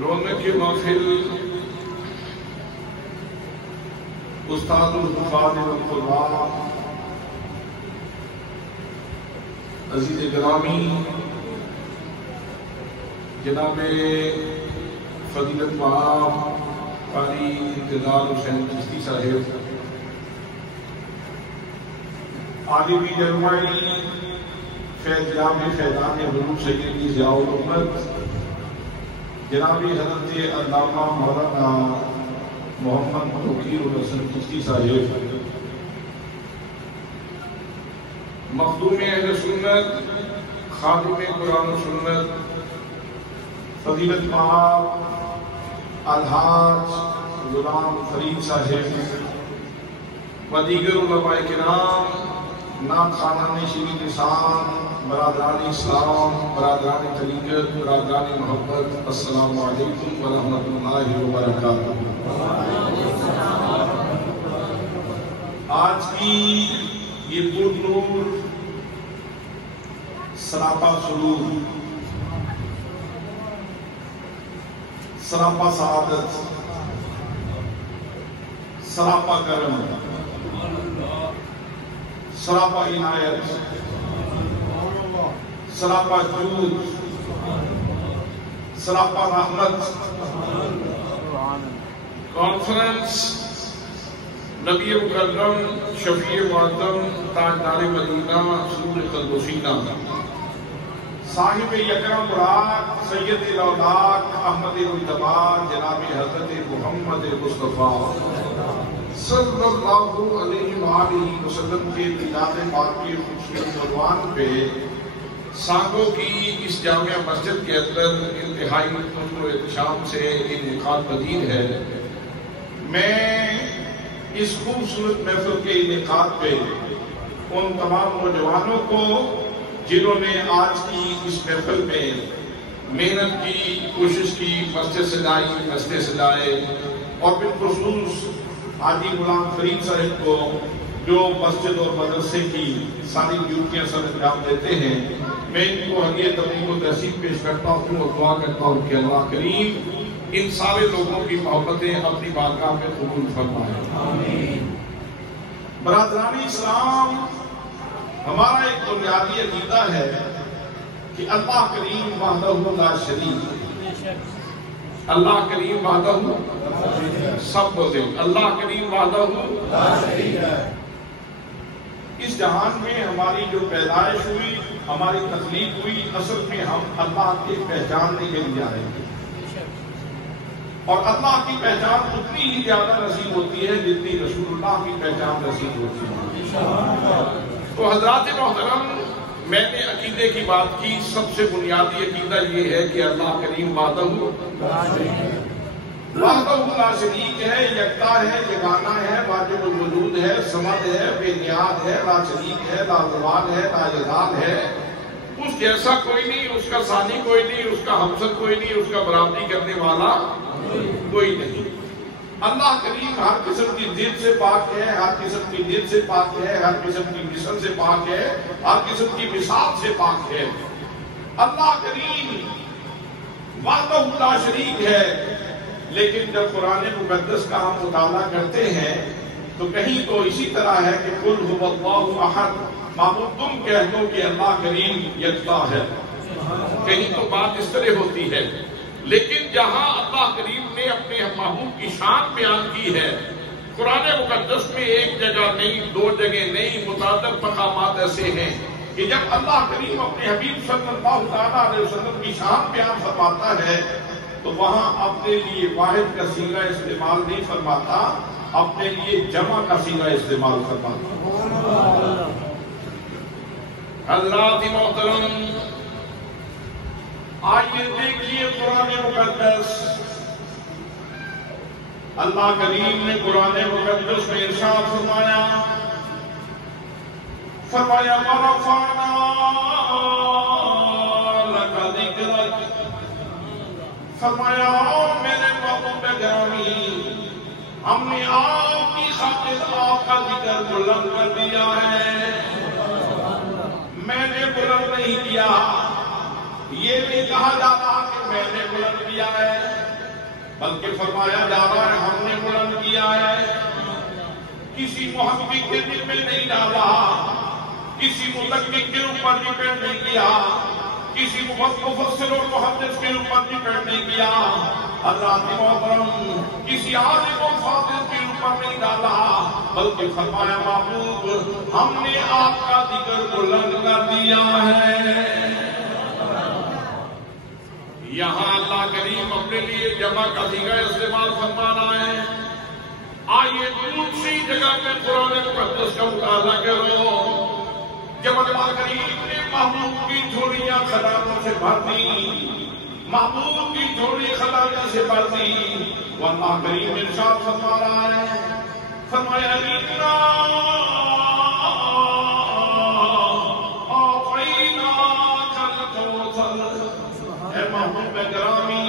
رونق محفل استاد الحفاظ والقرآن عزیز گرامی جناب فضیلت مآب قاری انتظار حسین چشتی صاحب، عالمی جرمائی فیض جام فیضان حضور سیدی ضیاء الامت جناب حضرت علامہ مولانا محمد توقیر الحسن چشتی صاحب، مخدوم اہل سنت خادم قرآن و سنت فضیلت مآب الحاج غلام فرید صاحب و دیگر علماء کرام، نام خانان شیرین لسان، برادران اسلام، برادران طریقت، برادران محبت، السلام علیکم ورحمۃ اللہ وبرکاتہ۔ آج کی یہ پر نور سراپا سرور، سراپا سعادت، سراپا کرم، سراپا عنایت، سراپا جود، سراپا رحمت کانفرنس نبی مکرم شفیع معظم تاجدار مدینہ سرور قدوسینہ صاحب یکرم مراد سید الاولاق احمد مجتبی جناب حضرت محمد مصطفیٰ صلی اللہ علیہ وآلہ وسلم کے میلاد پاک کی خوبصورت عنوان پہ سانگوں کی اس جامع مسجد کے اندر انتہائی حضور و احتشام سے انعقاد پذیر ہے۔ میں اس خوبصورت محفل کے انعقاد پہ ان تمام نوجوانوں کو جنہوں نے آج کی اس محفل میں محنت کی، کوشش کی، مسجد سجائی، مسجد سجائے، اور بالخصوص حاجی غلام فرید صاحب کو جو مسجد اور مدرسے کی ساری ڈیوٹیاں سر انجام دیتے ہیں، میں ان کو ہدیہ تبریک و تحسین پیش کرتا ہوں اور دعا کرتا ہوں کہ اللہ کریم ان سارے لوگوں کی محبتیں اپنی بارگاہ میں قبول فرمائے۔ برادران اسلام، ہمارا ایک بنیادی عقیدہ ہے کہ اللہ کریم وحدہ لا شریک، اللہ کریم وحدہ، سب بولتے ہیں اللہ کریم وحدہ لا شریک ہے۔ اس جہان میں ہماری جو پیدائش ہوئی، ہماری تخلیق ہوئی، اصل میں ہم اللہ کے پہچاننے کے لیے آئے ہیں، اور اللہ کی پہچان اتنی ہی زیادہ نصیب ہوتی ہے جتنی رسول اللہ کی پہچان نصیب ہوتی ہے۔ تو حضرات محترم، میں نے عقیدے کی بات کی، سب سے بنیادی عقیدہ یہ ہے کہ اللہ کریم وحدہ لا شریک ہے، یکتا ہے، یگانہ ہے، واجب الوجود ہے، صمد ہے، بے نیاز ہے، لا شریک ہے، لا زوال ہے، لا یزال ہے، اس جیسا کوئی نہیں، اس کا ثانی کوئی نہیں، اس کا ہمسر کوئی نہیں، اس کا برابری کرنے والا کوئی نہیں۔ اللہ کریم ہر قسم کی ضد سے پاک ہے، ہر قسم کی ضد سے پاک ہے، ہر قسم کی مثل سے پاک ہے، ہر قسم کی مثال سے پاک ہے۔ اللہ کریم وحدہ لا شریک ہے، لیکن جب قرآن مقدس کا ہم مطالعہ کرتے ہیں تو کہیں تو اسی طرح ہے کہ قل هو اللہ احد، معبود تم کہہ دو کہ اللہ کریم یکتا ہے، کہیں تو بات اس طرح ہوتی ہے۔ لیکن جہاں اللہ کریم نے اپنے محبوب کی شان بیان کی ہے، قرآن مقدس میں ایک جگہ نہیں، دو جگہ نہیں، متعدد مقامات ایسے ہیں کہ جب اللہ کریم اپنے حبیب صلی اللہ علیہ وسلم کی شان بیان فرماتا ہے تو وہاں اپنے لیے واحد کا صیغہ استعمال نہیں فرماتا، اپنے لیے جمع کا صیغہ استعمال فرماتا۔ حضرات محترم، آئیے دیکھیے قرآن مقدس، اللہ کریم نے قرآن مقدس میں ارشاد فرمایا وَرَفَعْنَا لَكَ ذِكْرَكَ، فرمایا میرے محبوب گرامی، ہم نے آپ کی خاطر آپ کا ذکر بلند کر دیا ہے۔ میں نے بلند نہیں کیا، یہ نہیں کہا جاتا کہ میں نے بلند کیا ہے، بلکہ فرمایا جا رہا ہے ہم نے بلند کیا ہے، کسی محقق کے دل میں نہیں ڈالا، کسی مدقق کے اوپر ڈپینڈ نہیں کیا، کسی مفسر اور محدث کے اوپر ڈپینڈ نہیں کیا، حضرات محترم کسی عالم و فاضل کے اوپر نہیں ڈالا، بلکہ فرمایا محبوب ہم نے آپ کا ذکر بلند کر دیا ہے۔ یہاں اللہ کریم اپنے لیے جمع کا صیغہ استعمال فرما رہا ہے۔ آئیے دوسری جگہ پہ قرآن مقدس کا مطالعہ کرو، جب اللہ کریم نے محبوب کی جھولیاں خزانوں سے بھر دی، محبوب کی جھولی خزانوں سے بھر دی، وہ اللہ کریم ارشاد فرما رہا ہے، فرمایا اِنَّا أَعْطَيْنَاكَ الْكَوْثَرَ۔ اے محبوب گرامی،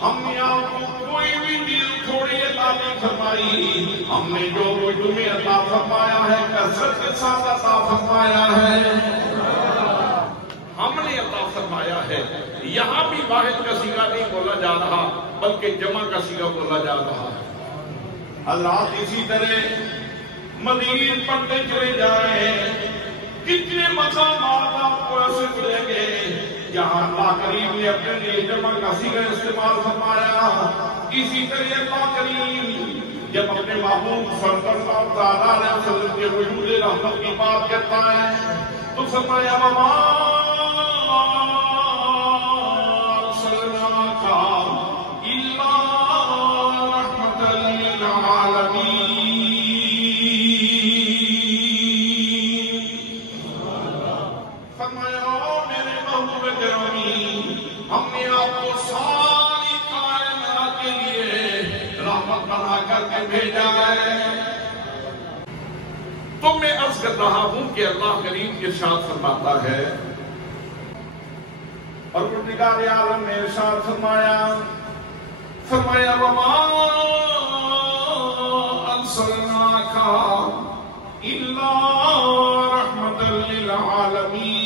ہم نے آپ کو کوئی بھی چیز تھوڑی عطا نہیں فرمائی، ہم نے جو کچھ تمہیں عطا فرمایا ہے کثرت کے ساتھ عطا فرمایا ہے، ہم نے عطا فرمایا ہے۔ یہاں بھی واحد کا صیغہ نہیں بولا جا رہا بلکہ جمع کا صیغہ بولا جا رہا ہے۔ حضرات اسی طرح مزید پڑھتے چلے جائیں، کتنے مقامات آپ کو ایسے ملیں گے جہاں اللہ کریم نے اپنے لیے جمع کا صیغہ استعمال فرمایا۔ اسی طرح اللہ کریم جب اپنے محبوب صلی اللہ علیہ وسلم کے وجود رحمت کی بات کرتا ہے تو فرمایا وَمَا أَرْسَلْنَاكَ إِلَّا رَحْمَةً لِّلْعَالَمِينَ۔ فرمایا میرے محبوب گرامی، ہم نے آپ کو ساری کائنات کے لیے رحمت بنا کر کے بھیجا ہے۔ تو میں عرض کر رہا ہوں کہ اللہ کریم ارشاد فرماتا ہے، اور پروردگار عالم نے ارشاد فرمایا وَمَا أَرْسَلْنَاكَ إِلَّا رَحْمَةً لِّلْعَالَمِينَ۔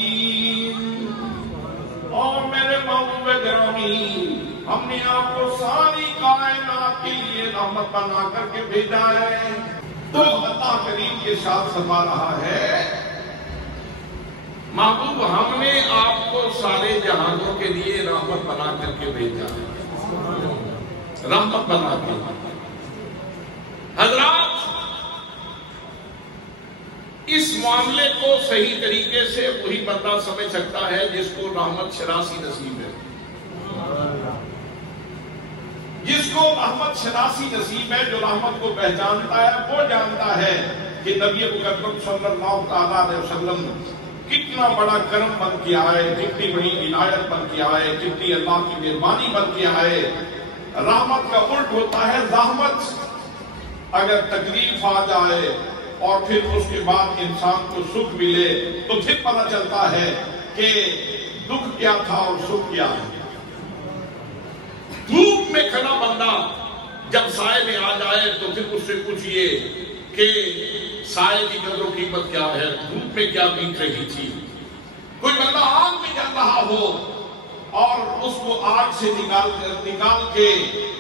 اور میرے محبوب گرامی، ہم نے آپ کو ساری کائنات کے لیے رحمت بنا کر کے بھیجا ہے۔ تو اللہ کریم کے ساتھ فرما رہا ہے محبوب ہم نے آپ کو سارے جہانوں کے لیے رحمت بنا کر کے بھیجا ہے، رحمت بنا کے۔ حضرات اس معاملے کو صحیح طریقے سے وہی بندہ سمجھ سکتا ہے جس کو رحمت شناسی نصیب ہے، جس کو رحمت شناسی نصیب ہے، جو رحمت کو پہچانتا ہے وہ جانتا ہے کہ نبی مکرم صلی اللہ علیہ وسلم کتنا بڑا کرم بن کے آئے، کتنی بڑی عنایت بن کے آئے، کتنی اللہ کی مہربانی بن کے آئے۔ رحمت کا الٹ ہوتا ہے زحمت۔ اگر تکلیف آ جائے اور پھر اس کے بعد انسان کو سکھ ملے تو پھر پتہ چلتا ہے کہ دکھ کیا تھا اور سکھ کیا ہے۔ دھوپ میں کھڑا بندہ جب سائے میں آ جائے تو پھر اس سے پوچھئے کہ سائے کی قدر و قیمت کیا ہے، دھوپ میں کیا بیت رہی تھی۔ کوئی بندہ آگ میں جل رہا ہو اور اس کو آگ سے نکال کے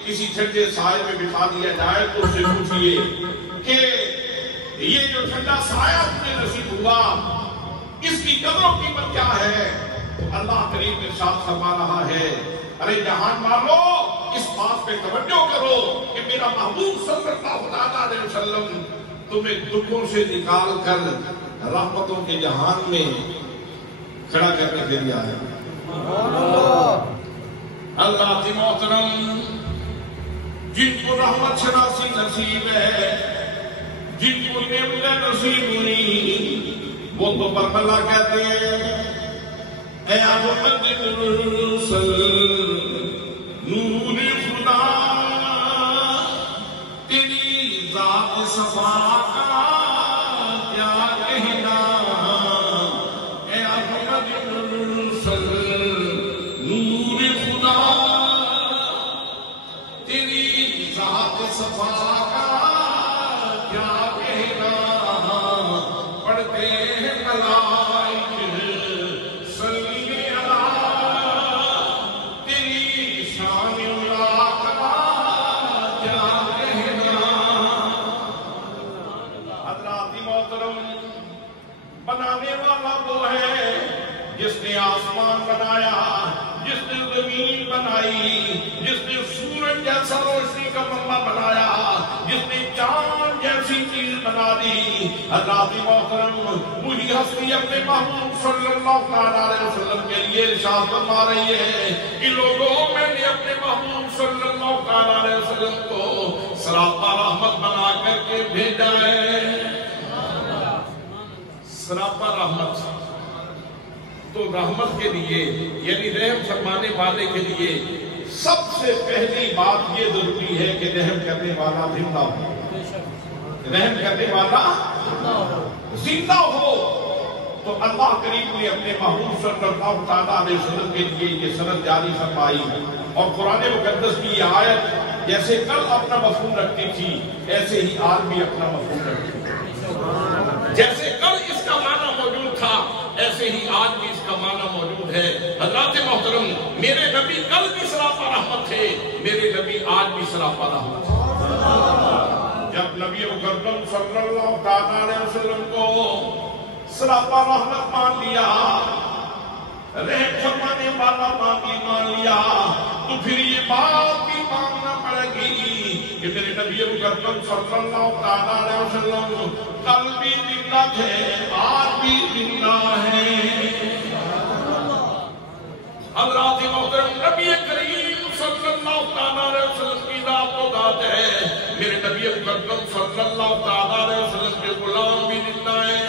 کسی ٹھنڈے سائے میں بٹھا دیا جائے تو اس سے پوچھئے کہ یہ جو ٹھنڈا سایہ تمہیں نصیب ہوا اس کی قدر و قیمت کیا ہے؟ اللہ کریم ارشاد فرما رہا ہے، ارے جہان والو اس بات پہ توجہ کرو کہ میرا محبوب صلی اللہ علیہ وسلم تمہیں دکھوں سے نکال کر رحمتوں کے جہان میں کھڑا کرنے کے لیے آیا۔ اللہ کی محترم جن کو رحمت شناسی نصیب ہے، جن کو نعمت نصیب ہوئی، وہ تو برملا کہتے ہیں اے احمد مرسل نور خدا، تیری ذات صفا کا کیا کہنا، اے احمد مرسل نور خدا، تیری ذات صفا کا کیا کہنا، پڑھتے ہیں ملائکہ صلی اللہ، تیری شان اللہ بنائی، جس نے سورج جیسا روشنی کا منبع بنایا، جس نے چاند جیسی چیز بنا دی، حضرات محترم وہی ہستی اپنے محبوب صلی اللہ علیہ وسلم کے لیے ارشاد فرما رہی ہے کہ لوگوں میں نے اپنے محبوب صلی اللہ علیہ وسلم کو سراپا رحمت بنا کر کے بھیجا ہے۔ سراپا رحمت، تو رحمت کے لیے یعنی رحم فرمانے والے کے لیے سب سے پہلی بات یہ ضروری ہے کہ رحم کرنے والا زندہ ہو، رحم کرنے والا زندہ ہو۔ تو اللہ کریم نے اپنے محبوب صلی اللہ علیہ وسلم کے لیے یہ سند جاری فرمائی، اور قرآن مقدس کی یہ آیت جیسے کل اپنا مفہوم رکھتی تھی ایسے ہی آج بھی اپنا مفہوم رکھتی ہے۔ جیسے کل اس کا معنی موجود تھا ایسے ہی آج بھی اس کا معنی موجود ہے۔ حضرات محترم، میرے نبی کل بھی سراپا رحمت تھے، میرے نبی آج بھی سراپا رحمت ہے۔ جب نبی مکرم صلی اللہ علیہ وسلم کو سراپا رحمت مان لیا، رحم فرمانے والا مان لیا، تو پھر یہ بات بھی ماننا پڑے گی کہ میرے نبی مکرم صلی اللہ علیہ وسلم کل بھی زندہ تھے، آج بھی زندہ ہیں۔ حضرات محترم، نبی کریم صلی اللہ علیہ وسلم کی ذات و ذات ہے، میرے نبی مکرم صلی اللہ علیہ وسلم کے غلام بھی زندہ ہیں۔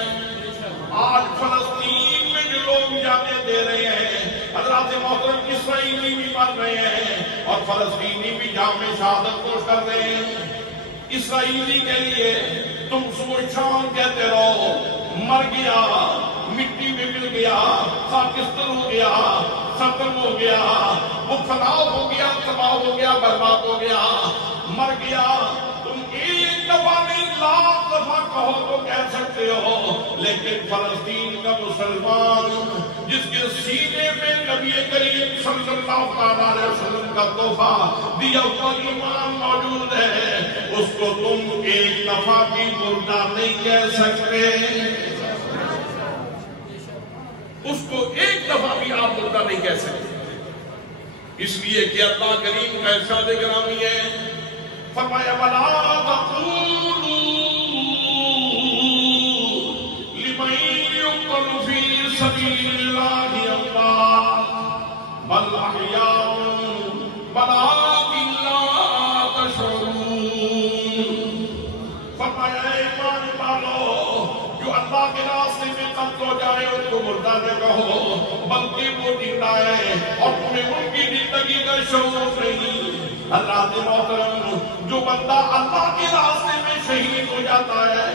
آج فلسطین میں جو لوگ جانے دے رہے ہیں، حضرات محترم اسرائیلی بھی مر رہے ہیں اور فلسطینی بھی جام شہادت کوش کر رہے ہیں۔ اسرائیلی کے لیے تم صبح شام کہتے رہو مر گیا، مٹی میں مل گیا، خاکستر ہو گیا، ختم ہو گیا، وہ فنا ہو گیا، تباہ ہو گیا، برباد ہو گیا، مر گیا۔ تم ایک دفعہ نہیں لاکھ دفعہ کہو تو کہہ سکتے ہو، لیکن فلسطین کا مسلمان جس کے سینے میں نبی کریم صلی اللہ علیہ وسلم کا تحفہ دیا ہوا ایمان موجود ہے، اس کو تم ایک دفعہ بھی مردہ نہیں کہہ سکتے، اس کو ایک دفعہ بھی آپ مردہ نہیں کہہ سکتے، اس لیے کہ اللہ کریم کا ارشاد گرامی ہے، فرمایا وَلَا تَقُولُوا لِمَن يُقْتَلُ فِي سَبِيلِ اللَّهِ أَمْوَاتٌ بَلْ أَحْيَاءٌ وَلَٰكِن لَّا تَشْعُرُونَ۔ فرمایا اے ایمان والو، جو اللہ کے راستے میں قتل ہو جائے ان کو مردہ نہ کہو، بلکہ وہ زندہ ہے اور تمہیں ان کی زندگی کا شعور نہیں۔ حضرات محترم، جو بندہ اللہ کے راستے میں شہید ہو جاتا ہے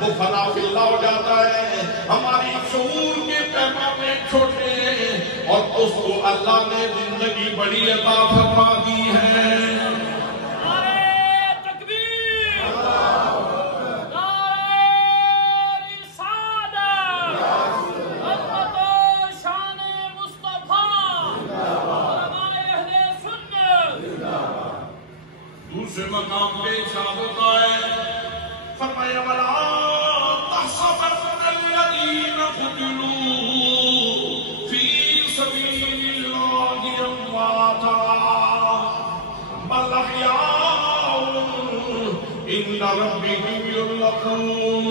وہ فنا فی اللہ ہو جاتا ہے۔ ہماری شعور کے پیمانے چھوٹے ہیں اور اس کو اللہ نے زندگی بڑی عطا فرما دی ہے۔ دوسرے مقام پہ ارشاد ہوتا ہے، فرمایا وَلَا تَحْسَبَنَّ الَّذِينَ قُتِلُوا فِي سَبِيلِ اللَّهِ أَمْوَاتًا بَلْ أَحْيَاءٌ عِندَ رَبِّهِمْ يُرْزَقُونَ۔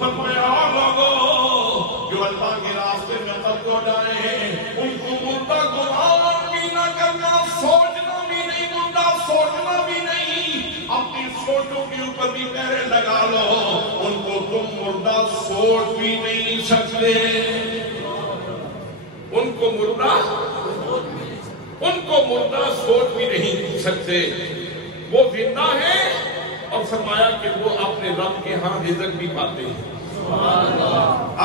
فرمایا لوگوں جو اللہ کے راستے میں قتل ہو جائیں ان کو مردہ گمان بھی نہ کرنا، سوچنا بھی نہیں، مردہ سوچنا بھی نہیں، اپنی سوچوں کے اوپر بھی پہرے لگا لو، ان کو تم مردہ سوچ بھی نہیں سکتے، ان کو مردہ سوچ بھی نہیں سکتے، وہ زندہ ہیں اور فرمایا کہ وہ اپنے رب کے ہاں رزق بھی پاتے ہیں۔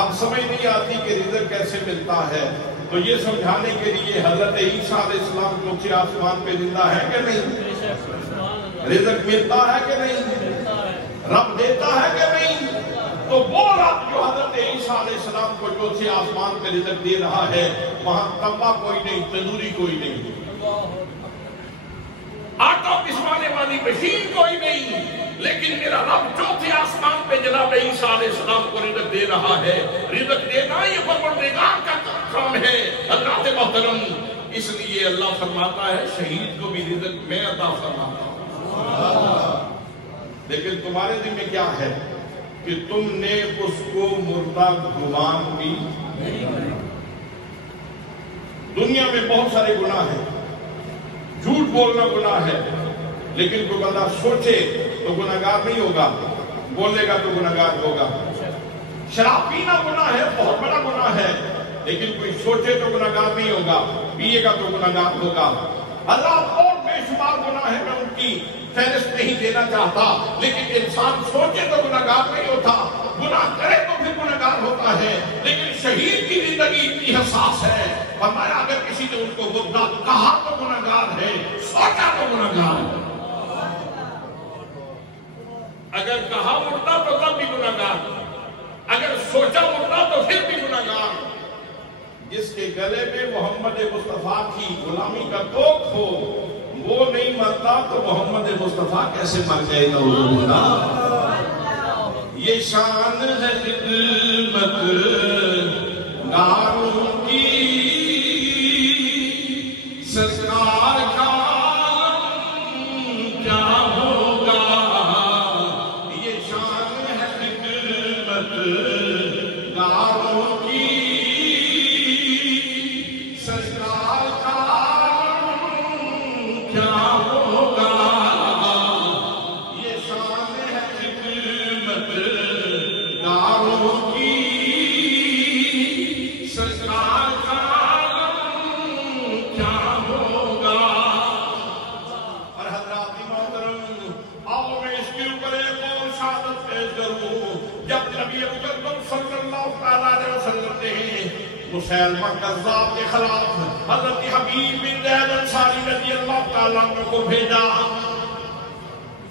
اب سمجھ نہیں آتی کہ رزق کیسے ملتا ہے، تو یہ سمجھانے کے لیے حضرت عیسیٰ علیہ السلام چوتھے آسمان پہ زندہ ہے کہ نہیں؟ رزق ملتا ہے کہ نہیں؟ رب دیتا ہے کہ نہیں؟ تو وہ رب جو حضرت عیسیٰ علیہ السلام کو چوتھے آسمان پہ رزق دے رہا ہے، وہاں تنبا کوئی نہیں، تندوری کوئی نہیں، آٹا پسوانے والی مشین کوئی نہیں، لیکن میرا رب چوتھے آسمان پہ جناب عیسیٰ علیہ السلام کو رزق دے رہا ہے۔ رزق دینا یہ پروردگار کا کام ہے۔ حضرات محترم، اس لیے اللہ فرماتا ہے شہید کو بھی رزق میں عطا فرماتا ہوں۔ لیکن تمہارے دل میں کیا ہے کہ تم نے اس کو مردہ گمان بھی نہیں۔ دنیا میں بہت سارے گناہ ہیں، جھوٹ بولنا گناہ ہے، لیکن کوئی بندہ سوچے تو گناہگار نہیں ہوگا، بولے گا تو گناہگار ہوگا۔ شراب پینا گناہ ہے، بہت بڑا گناہ ہے، لیکن کوئی سوچے تو گناہگار نہیں ہوگا، پیے گا تو گناہگار ہوگا۔ اللہ اور بے شمار گناہ ہے، میں ان کی فہرست نہیں دینا چاہتا، لیکن انسان سوچے تو گناہگار نہیں ہوتا، گناہ کرے تو پھر گناہگار ہوتا ہے۔ لیکن شہید کی زندگی اتنی حساس ہے، فرمایا اگر کسی نے ان کو مردہ کہا تو گناہگار ہے، سوچا تو گناہگار ہے۔ اگر کہا مردہ تو تب بھی گناہگار، اگر سوچا مردہ تو پھر بھی گناہگار۔ جس کے گلے میں محمد مصطفیٰ کی غلامی کا توق ہو وہ نہیں مرتا تو محمد مصطفیٰ کیسے مر جائے گا؟ یہ شان ہے خدمت گاروں کی، سرکار کا کیا ہوگا؟ یہ شان ہے خدمت گاروں کی، سرکار کا کیا ہوگا؟ یہ شان ہے خدمت گاروں کی، سرکار کا کیا ہوگا؟ اور حضرات محترم، آؤ میں اس کے اوپر ایک اور شہادت پیش کروں۔ جب نبی مکرم صلی اللہ علیہ وسلم نے مسیلمہ کذاب کے خلاف حضرت حبیب بن زید انصاری رضی اللہ تعالیٰ عنہ کو بھیجا،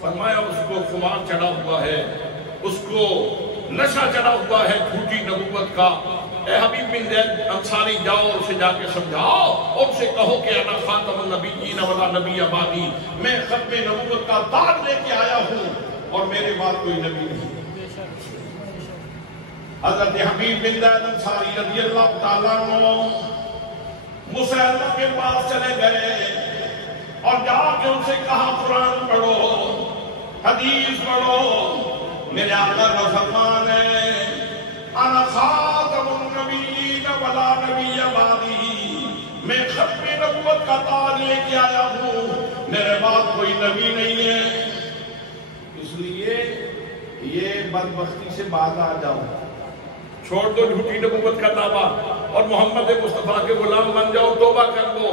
فرمایا اس کو خمار چڑھا ہوا ہے، اس کو نشہ چڑھا ہوا ہے جھوٹی نبوت کا۔ اے حبیب بن زید انصاری جاؤ اور اسے جا کے سمجھاؤ اور اسے کہو کہ انا خاتم النبیین ولا نبی بعدی، میں ختم نبوت کا تاج لے کے آیا ہوں اور میرے بعد کوئی نبی نہیں۔ حضرت حبیب بن زید انصاری رضی اللہ تعالیٰ عنہ مسیلمہ کے پاس چلے گئے اور جا کے ان سے کہا قرآن پڑھو، حدیث پڑھو، میرے آقا کا فرمان ہے انا خاتم النبیین ولا نبی بعدی، میں ختم نبوت کا تاج لے کے آیا ہوں، میرے بعد کوئی نبی نہیں ہے۔ اس لیے یہ بدبختی سے باز آ جاؤ، چھوڑ دو جھوٹی نبوت کا دعویٰ اور محمد مصطفیٰ کے غلام بن جاؤ، توبہ کر دو۔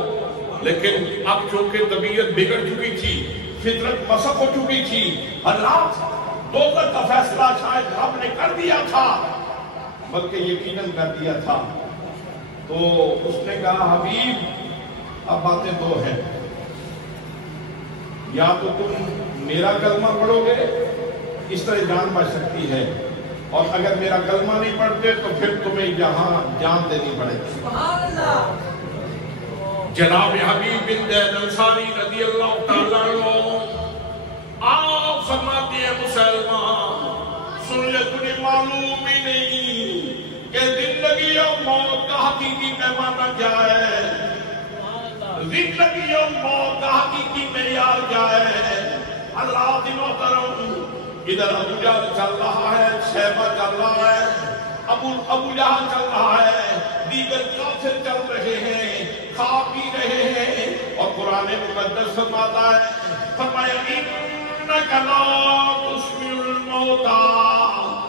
لیکن اب چونکہ طبیعت بگڑ چکی تھی، فطرت مسخ ہو چکی تھی، اللہ دوزخ کا فیصلہ شاید رب نے کر دیا تھا، بلکہ یقیناً کر دیا تھا، تو اس نے کہا حبیب اب باتیں دو ہیں، یا تو تم میرا کلمہ پڑھو گے، اس طرح جان بچ سکتی ہے، اور اگر میرا کلمہ نہیں پڑھتے تو پھر تمہیں یہاں جان دینی پڑے گی۔ جناب حبیب بن زید انصاری رضی اللہ تعالیٰ عنہ آپ فرماتے ہیں مسلمہ سن لے، تجھے معلوم ہی نہیں کہ زندگی اور موت کا حقیقی پیمانہ کیا ہے، زندگی اور موت کا حقیقی معیار کیا ہے۔ اللہ کی محترم، ادھر ابو جہل چل رہا ہے، شیبہ چل رہا ہے، ابو جہل چل رہا ہے، دیگر کافر چل رہے ہیں، کھا پی رہے ہیں، اور قرآن مقدس فرماتا ہے، فرمایا انک لا تسمع الموتى،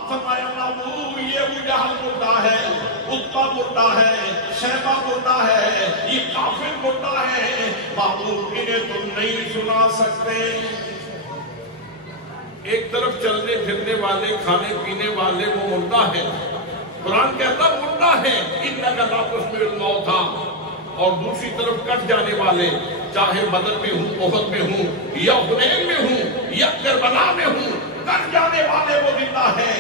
فرمایا معبود یہ ابو جہل مردہ ہے، عتبہ مردہ ہے، شیبہ مردہ ہے، یہ کافر مردہ ہے، معبود انہیں تم نہیں سنا سکتے۔ ایک طرف چلنے پھرنے والے، کھانے پینے والے وہ مردہ ہے، قرآن کہتا مردہ ہے انک لا تسمع الموتى، اور دوسری طرف کٹ جانے والے، چاہے بدر میں ہوں، احد میں ہوں، یا حنین میں ہوں، یا کربلا میں ہوں، کٹ جانے والے وہ زندہ ہیں۔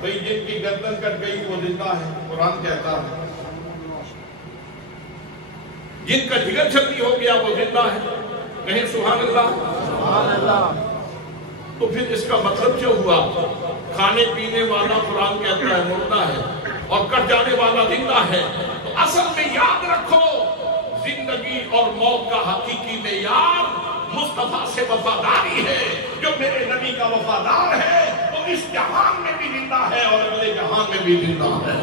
بھئی جن کی گردن کٹ گئی وہ زندہ ہے، قرآن کہتا ہے، جن کا جگر چھلنی ہو گیا وہ زندہ ہے، کہیں سبحان اللہ۔ سبحان اللہ۔ تو پھر اس کا مطلب کیا ہوا؟ کھانے پینے والا قرآن کہتا ہے مردہ ہے اور کٹ جانے والا زندہ ہے۔ تو اصل میں یاد رکھو زندگی اور موت کا حقیقی معیار مصطفیٰ سے وفاداری ہے. جو میرے نبی کا وفادار ہے وہ اس جہان میں بھی زندہ ہے اور اگلے جہان میں بھی زندہ ہے.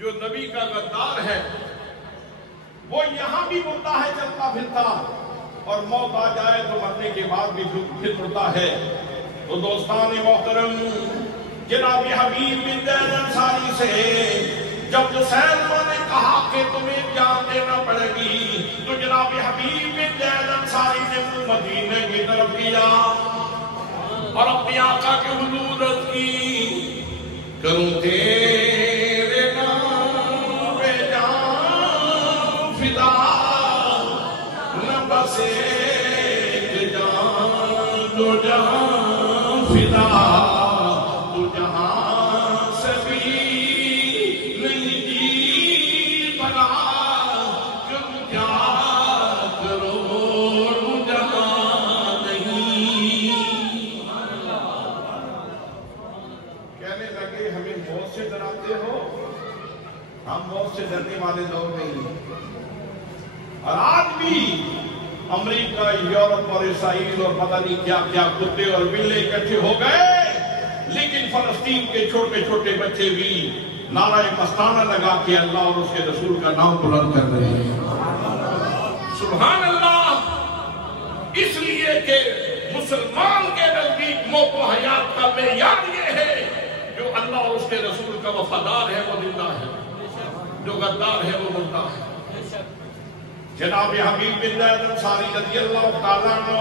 جو نبی کا غدار ہے وہ یہاں بھی مڑتا ہے چلتا پھرتا اور موت آ جائے تو مرنے کے بعد بھی پھر مڑتا ہے. تو دوستان محترم جناب حبیب بن زید انصاری سے جب مسلمہ نے کہا کہ تمہیں جان دینا پڑے گی تو جناب حبیب بن زید انصاری نے منہ مدینے کی طرف کیا اور اپنی آقا کے حضور عرض کی کروں تیرے نام پہ جان فدا نہ بس ایک جان دو جان فدا تو جہاں سے بھی نہیں جی بنا تم کیا کرو جہاں نہیں. کہنے لگے ہمیں موت سے ڈراتے ہو, ہم موت سے ڈرنے والے لوگ نہیں ہیں. اور آج بھی امریکہ, یورپ اور اسرائیل اور پتہ نہیں کیا کیا کتے اور بلے اکٹھے ہو گئے, لیکن فلسطین کے چھوٹے چھوٹے بچے بھی نعرہ مستانہ لگا کے اللہ اور اس کے رسول کا نام بلند کر رہے ہیں. سبحان اللہ. اس لیے کہ مسلمان کے نزدیک موت و حیات کا معیار یہ ہے جو اللہ اور اس کے رسول کا وفادار ہے وہ زندہ ہے, جو غدار ہے وہ مردہ ہے. جناب حبیب بن زید انصاری رضی اللہ تعالیٰ عنہ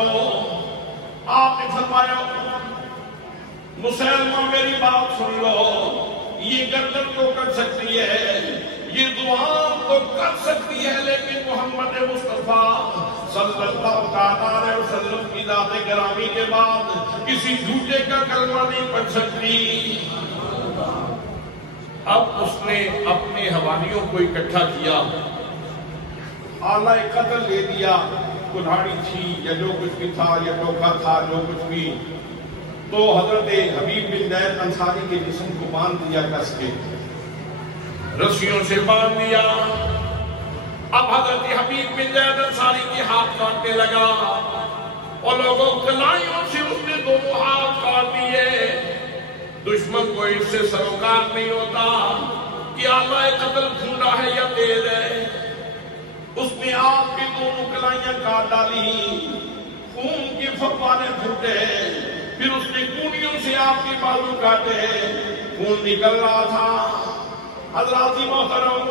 آپ نے فرمایا مسلمہ میری بات سن لو, یہ گردن تو کر سکتی ہے, یہ دعا تو کر سکتی ہے, لیکن محمد مصطفیٰ صلی اللہ علیہ وسلم کی ذات گرامی کے بعد کسی جھوٹے کا کلمہ نہیں پڑھ سکتی. اب اس نے اپنے حواریوں کو اکٹھا کیا, آلہ قتل لے دیا, کلہاڑی تھی یا جو کچھ بھی تھا یا ٹوکا تھا جو کچھ بھی, تو حضرت حبیب بن زید انصاری کے جسم کو باندھ دیا کس کے, رسیوں سے باندھ دیا. اب حضرت حبیب بن زید انصاری کے ہاتھ کاٹنے لگا اور لوگوں کلائیوں سے اس نے دونوں ہاتھ کاٹ دیے. دشمن کو اس سے سروکار نہیں ہوتا کہ آلہ قتل کھونڈا ہے یا تیز ہے. اس نے آپ کی دونوں کلائیاں کاٹ ڈالی, خون کے فوارے پھوٹے, پھر اس نے کونیوں سے آپ کی بازو کاٹے, خون نکل رہا تھا. حضرات محترم,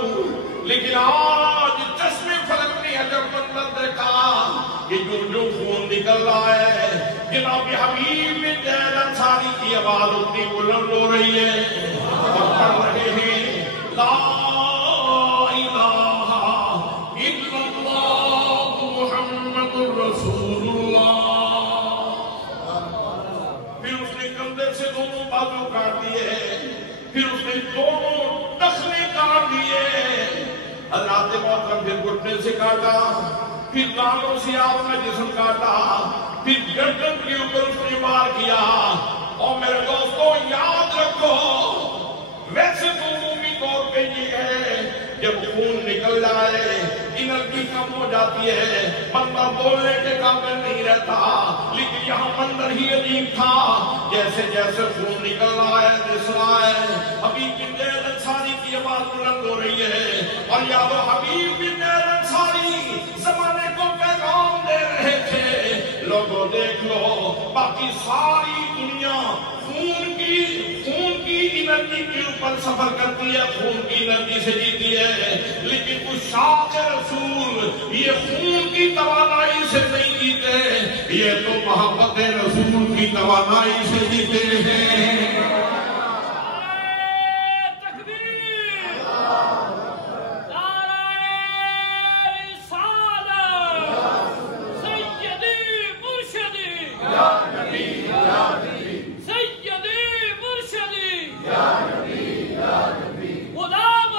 لیکن آج چشم فلک نے عجب منظر دیکھا کہ جو خون نکل رہا ہے, جناب حبیب بن زید انصاری کی آواز اتنی بلند ہو رہی ہے اور پڑھ رہے ہیں لا الہ الا اللہ محمد رسول اللہ. پھر اس نے کندھے سے دونوں بازو کاٹ دیے, پھر اس نے دونوں ٹخنے کاٹ دیے. حضرات محترم پھر گھٹنے سے کاٹا, پھر دانتوں سے آپ نے جسم کاٹا, پھر گردن کے اوپر اس نے وار کیا. اور میرے دوستوں یاد رکھو, ویسے تو عمومی طور پہ یہ ہے جب خون نکل جائے انرجی کم ہو جاتی ہے, بندہ بولنے کے قابل نہیں رہتا, لیکن یہاں منظر ہی عجیب تھا. جیسے جیسے خون نکل رہا ہے دس رہا ہے, حبیب بن زید انصاری کی آواز بلند ہو رہی ہے. اور یادو حبیب بن زید انصاری زمانے کو پیغام دے رہے تھے, لوگوں دیکھ لو باقی ساری دنیا خون کی انرجی کے اوپر سفر کرتی ہے, خون کی انرجی سے جیتی ہے, لیکن کچھ شاق رسول یہ خون کی توانائی سے نہیں جیتے, یہ تو محبت رسول کی توانائی سے جیتے ہیں. غلام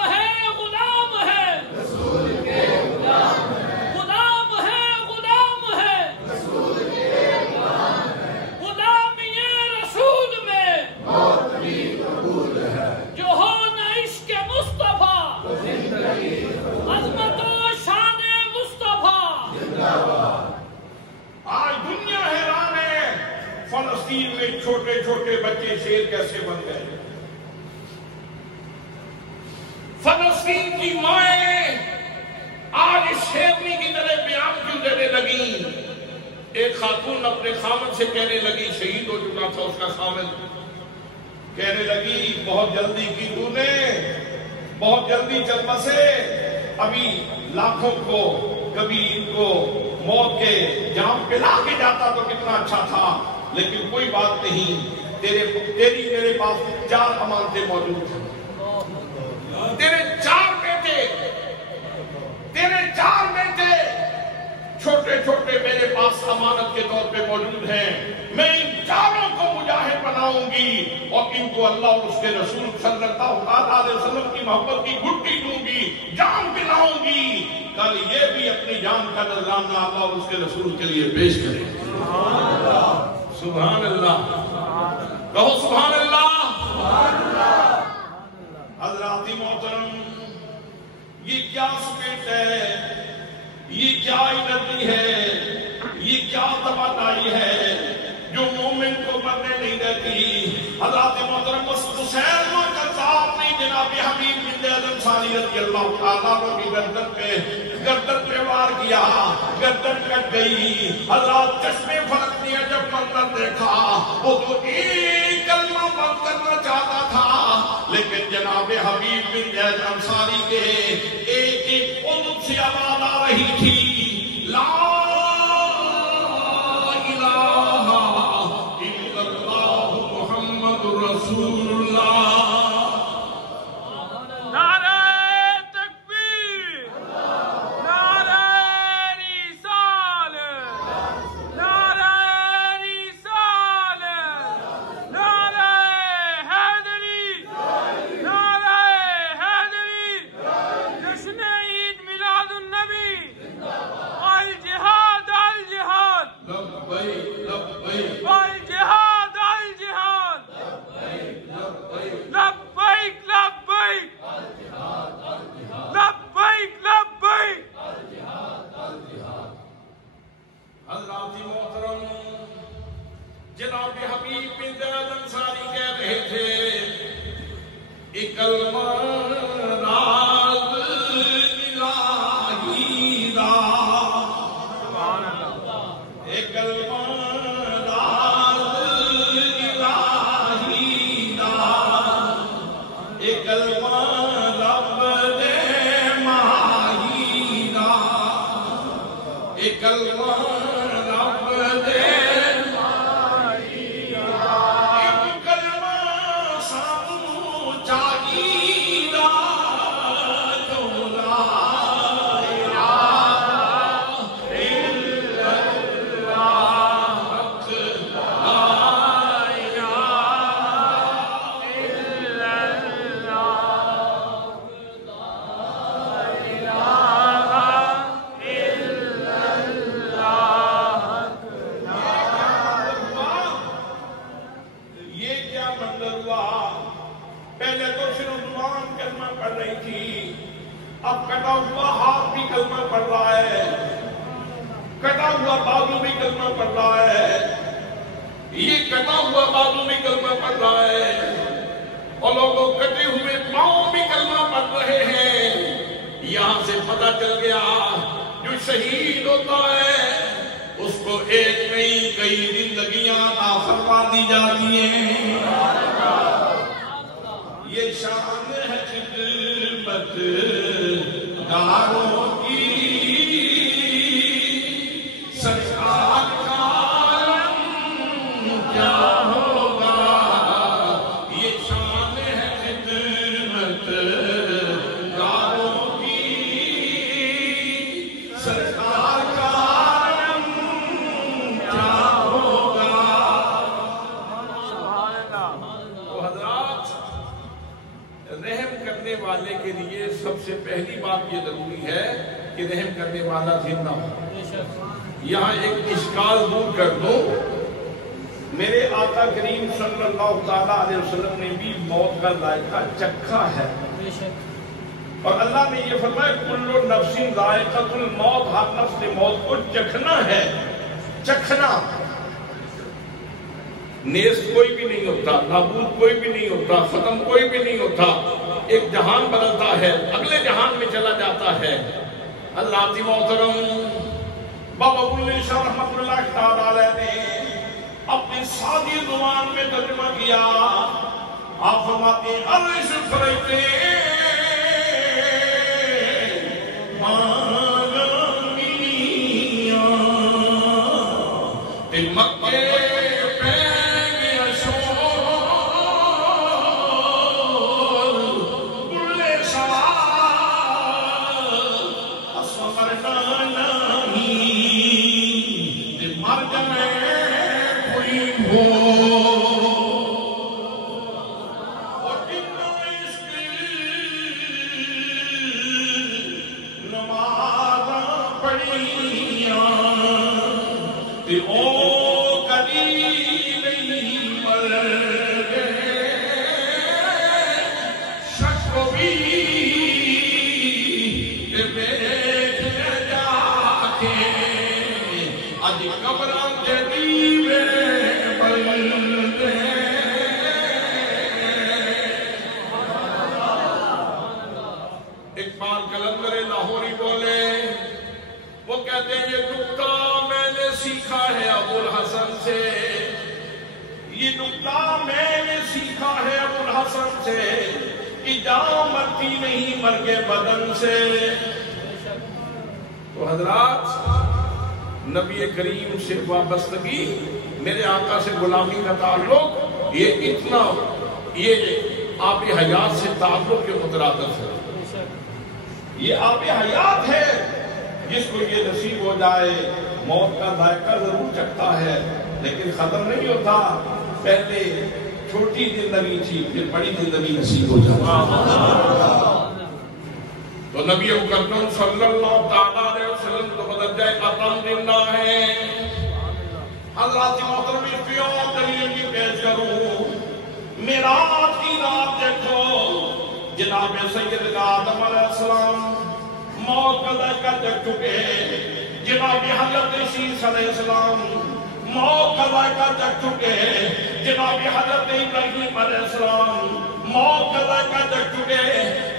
چھوٹے چھوٹے بچے شیر کیسے بن گئے؟ فلسطین کی مائیں آج شیرنی کی طرح بیان کیوں دینے لگی؟ ایک خاتون اپنے خامد سے کہنے لگی، شہید ہو چکا تھا اس کا خامد، کہنے لگی بہت جلدی کی تو نے، بہت جلدی چل بسے، ابھی لاکھوں کو کبھی ان کو موت کے جام پلا کے جاتا تو کتنا اچھا تھا، لیکن کوئی بات نہیں، تیری میرے پاس 4 امانتیں موجود ہیں، تیرے 4 بیٹے چھوٹے چھوٹے میرے پاس امانت کے طور پہ موجود ہیں، میں ان 4 کو مجاہد بناؤں گی اور ان کو اللہ اور اس کے رسول صلی اللہ علیہ وسلم کی محبت کی گھٹی دوں گی، جان پلاؤں گی، کل یہ بھی اپنی جان کا نذرانہ اللہ اور اس کے رسول کے لیے پیش کرے۔ سبحان اللہ، کہو سبحان اللہ۔ حضرات محترم، یہ کیا سپیٹ ہے، یہ کیا انرجی ہے، یہ کیا توانائی ہے جو مومن کو مرنے نہیں دیتی۔ حضرات محترم، مسلمہ کا صاحب نے جناب حبیب بن زید انصاری رضی اللہ تعالیٰ کی گردن پہ وار کیا، گردن کٹ گئی۔ حضرات چشمے فلک نے جب منظر دیکھا، وہ تو ایک کلمہ بند کرنا چاہتا تھا، لیکن جناب حبیب بن زید انصاری کے ایک ایک قلب سے آواز آ رہی تھی، لا الہ الا اللہ محمد رسول اللہ۔ جناب حبیب بن زید انصاری کہہ رہے تھے، ایک کلمہ راز الہی دا، ایک کلمہ راز الہی دا، ایک کلمہ رب دے ماہی دا، ایک کلمہ رب دے شہید ہوتا ہے اس کو ایک نہیں کئی زندگیاں عطا فرما دی جاتی ہیں۔ یہ شان ہے خدمت داروں کی، سرکار کا عالم کیا ہوگا، یہ شان ہے خدمت سرکار کا عالم کیا ہوگا۔ تو حضرات، رحم کرنے والے کے لیے سب سے پہلی بات یہ ضروری ہے کہ رحم کرنے والا زندہ ہو۔ یہاں ایک اشکال دور کر دو، میرے آقا کریم صلی اللہ علیہ وسلم نے بھی موت کا ذائقہ چکھا ہے، اور اللہ نے یہ فرمایا کل نفس ذائقۃ الموت، ہر نفس نے موت کو چکھنا ہے، چکھنا۔ نیست کوئی بھی نہیں ہوتا، نابود کوئی بھی نہیں ہوتا، ختم کوئی بھی نہیں ہوتا، ایک جہان بدلتا ہے، اگلے جہان میں چلا جاتا ہے۔ حضرات محترم بابا بلے شاہ رحمت اللہ تعالیٰ علیہ نے اپنی سادی زبان میں ترجمہ کیا۔ آپ فرماتے ہیں عرش فرشتے مکے اقبال قلندر لاہوری بولے، وہ کہتے ہیں یہ نکتہ میں نے سیکھا ہے ابو الحسن سے، یہ نکتہ میں نے سیکھا ہے ابو الحسن سے کہ جان مرتی نہیں مرگے بدن سے۔ تو حضرات نبی کریم سے وابستگی، میرے آقا سے غلامی کا تعلق، یہ اتنا یہ آب حیات سے تعلق کے مترادف ہے، یہ آب حیات ہے۔ جس کو یہ نصیب ہو جائے موت کا ذائقہ ضرور چکھتا ہے لیکن ختم نہیں ہوتا، پہلے چھوٹی زندگی تھی پھر بڑی زندگی نصیب ہو جاتا۔ تو نبی مکرم صلی اللہ تعالیٰ علیہ وسلم تو بدل جائے ختم زندہ ہے۔ حضرات محترم پیوں دلیل کی پیش کروں، معراج کی رات دیکھو، جناب سیدنا آدم علیہ السلام موت کا ذائقہ چکھ چکے، جناب حضرت عیسیٰ علیہ السلام موت کا ذائقہ چکھ چکے، جناب حضرت ابراہیم علیہ السلام موت کا ذائقہ چکھ چکے،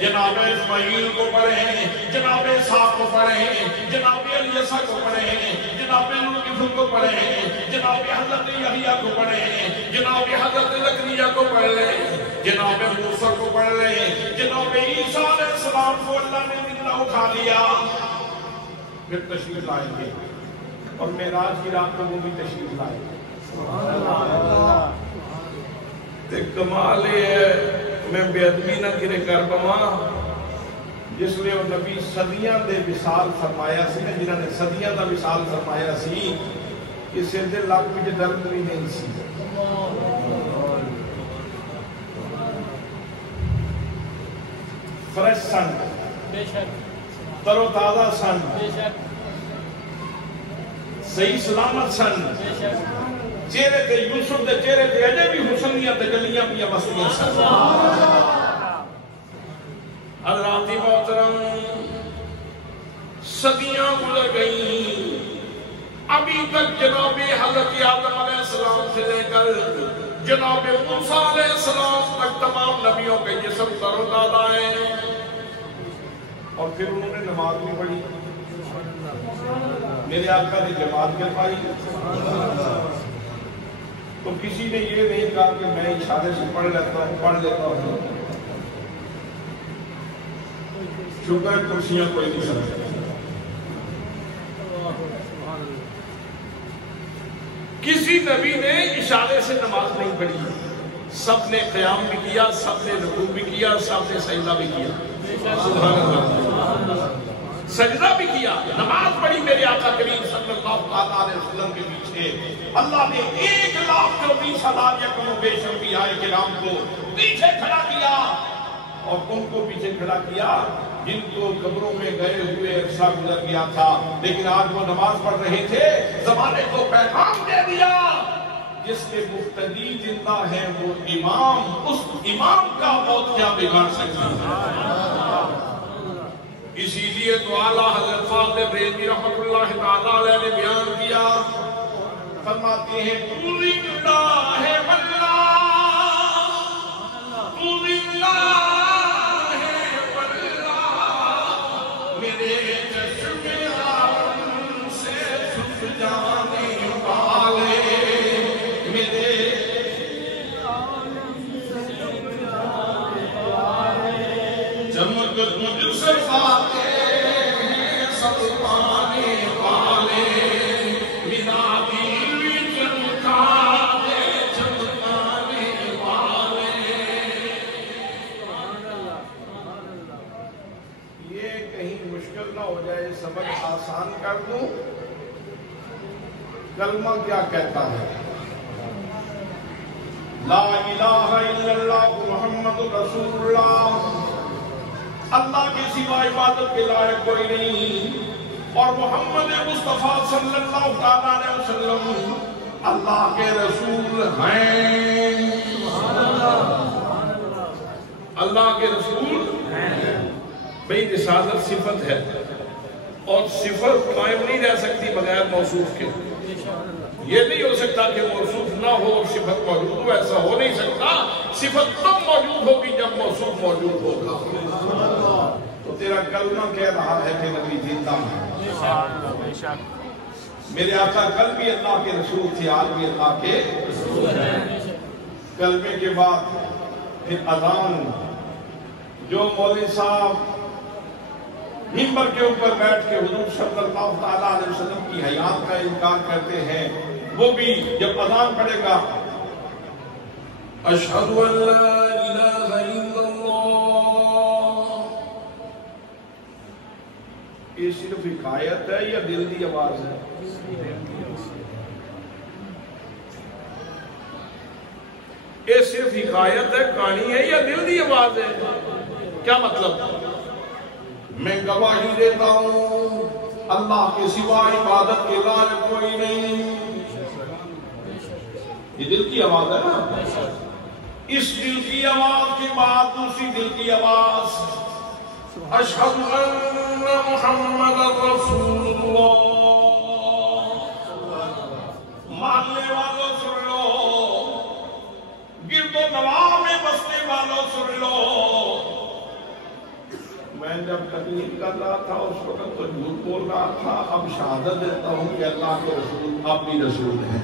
جناب اسماعیل کو پڑھیں، جناب اسحاق کو پڑھیں، جناب الیسع کو پڑھیں، جناب ذوالکفل کو پڑھیں، جناب حضرت یحییٰ کو پڑھیں، جناب حضرت زکریا کو پڑھ لیں، جناب موسیٰ کو پڑھ لیں، جناب عیسیٰ علیہ السلام کو اللہ نے زندہ اٹھا لیا، پھر تشریف لائیں گے اور معراج کی رات کو وہ بھی تشریف لائیں گے۔ کمال ہے میں بے ادبی نہ کرے کر پواں، جس لئے وہ نبی صدیاں دے وصال فرمایا سی، جنہاں نے صدیاں دا وصال فرمایا سی، کہ سردے لاکھ مجھے درد بھی نہیں سی۔ فریش سن، تر و تازہ سن، صحیح سلامت سن، چہرے تے یوسف دے چہرے تے اجے بھی حسنیاں تجلیاں بھی مسئلہ سن۔ حضرات محترم صدیاں گزر گئیں، ابھی تک جناب حضرت آدم علیہ السلام سے لے کر جناب موسیٰ علیہ السلام تک تمام نبیوں کے جسم تر و تازہ ہیں، اور پھر انہوں نے نماز بھی پڑھی، میرے آقا نے جماعت کے پائی، تو کسی نے یہ نہیں کہا کہ میں اشارے سے پڑھ لیتا ہوں، شکر کرسیاں کوئی نہیں سکتا۔ کسی نبی نے اشارے سے نماز نہیں پڑھی، سب نے قیام بھی کیا، سب نے رکوع بھی کیا، سب نے سجدہ بھی کیا، سبحان اللہ، سجدہ بھی کیا، نماز پڑھی میرے آقا کریم صلی اللہ علیہ وسلم کے پیچھے۔ اللہ نے 1,24,000 یکم و بیش انبیاء کرام کو پیچھے کھڑا کیا، اور ان کو پیچھے کھڑا کیا جن کو قبروں میں گئے ہوئے عرصہ گزر گیا تھا، لیکن آج وہ نماز پڑھ رہے تھے، زمانے کو پیغام دے دیا، جس کے مقتدی زندہ ہیں وہ امام، اس امام کا موت کیا بگاڑ سکتا ہے۔ اسی لیے تو اعلیٰ حضرت فاضل بریلوی رحمت اللہ تعالیٰ علیہ نے بیان کیا، فرماتے ہیں تو زندہ ہے واللہ، تو زندہ ہے واللہ، میرے چشم آرم سے چھپ جانے والے، میرے چمک تجھ سے باتیں ہیں سب پانے والے، میرا دل چمکا دے چمکانے والے۔ یہ کہیں مشکل نہ ہو جائے، سبق آسان کر دوں۔ کلمہ کیا کہتا ہے؟ لا الہ الا اللہ محمد رسول اللہ، اللہ کے سوا عبادت کے لائق کوئی نہیں، اور محمد مصطفیٰ صلی اللہ علیہ وسلم اللہ کے رسول ہیں۔ اللہ کے رسول بھئی رسالت صفت ہے، اور صفت قائم نہیں رہ سکتی بغیر موصوف کے۔ یہ نہیں ہو سکتا کہ موصوف نہ ہو اور صفت موجود ہو، ایسا ہو نہیں سکتا۔ صفت تب موجود ہوگی جب موصوف موجود ہوگا۔ تو تیرا کلمہ کہہ رہا ہے کہ نبی زندہ ہے۔ میرے آقا کل بھی اللہ کے رسول تھے، آج بھی اللہ کے رسول ہیں۔ کلمے کے بعد پھر اذان، جو مولوی صاحب منبر کے اوپر بیٹھ کے حضور صلی اللہ تعالیٰ علیہ وسلم کی حیات کا انکار کرتے ہیں، وہ بھی جب اذان پڑھے گا اشہد ان لا الہ الا اللہ، یہ صرف حکایت ہے یا دل دی آواز ہے؟ یہ صرف حکایت ہے، کہانی ہے، یا دل دی آواز ہے؟ کیا مطلب؟ میں گواہی دیتا ہوں اللہ کے سوا عبادت کے لائق کوئی نہیں۔ یہ دل کی آواز ہے نا؟ اس دل کی آواز کے بعد دوسری دل کی آواز، اشہد ان محمد رسول اللہ۔ ماننے والوں سن لو، گرد و نواح میں بسنے والوں سن لو، میں جب تقریر کر رہا تھا اس وقت تو جھوٹ بول رہا تھا، اب شہادت دیتا ہوں کہ اللہ کے رسول اب بھی رسول ہیں۔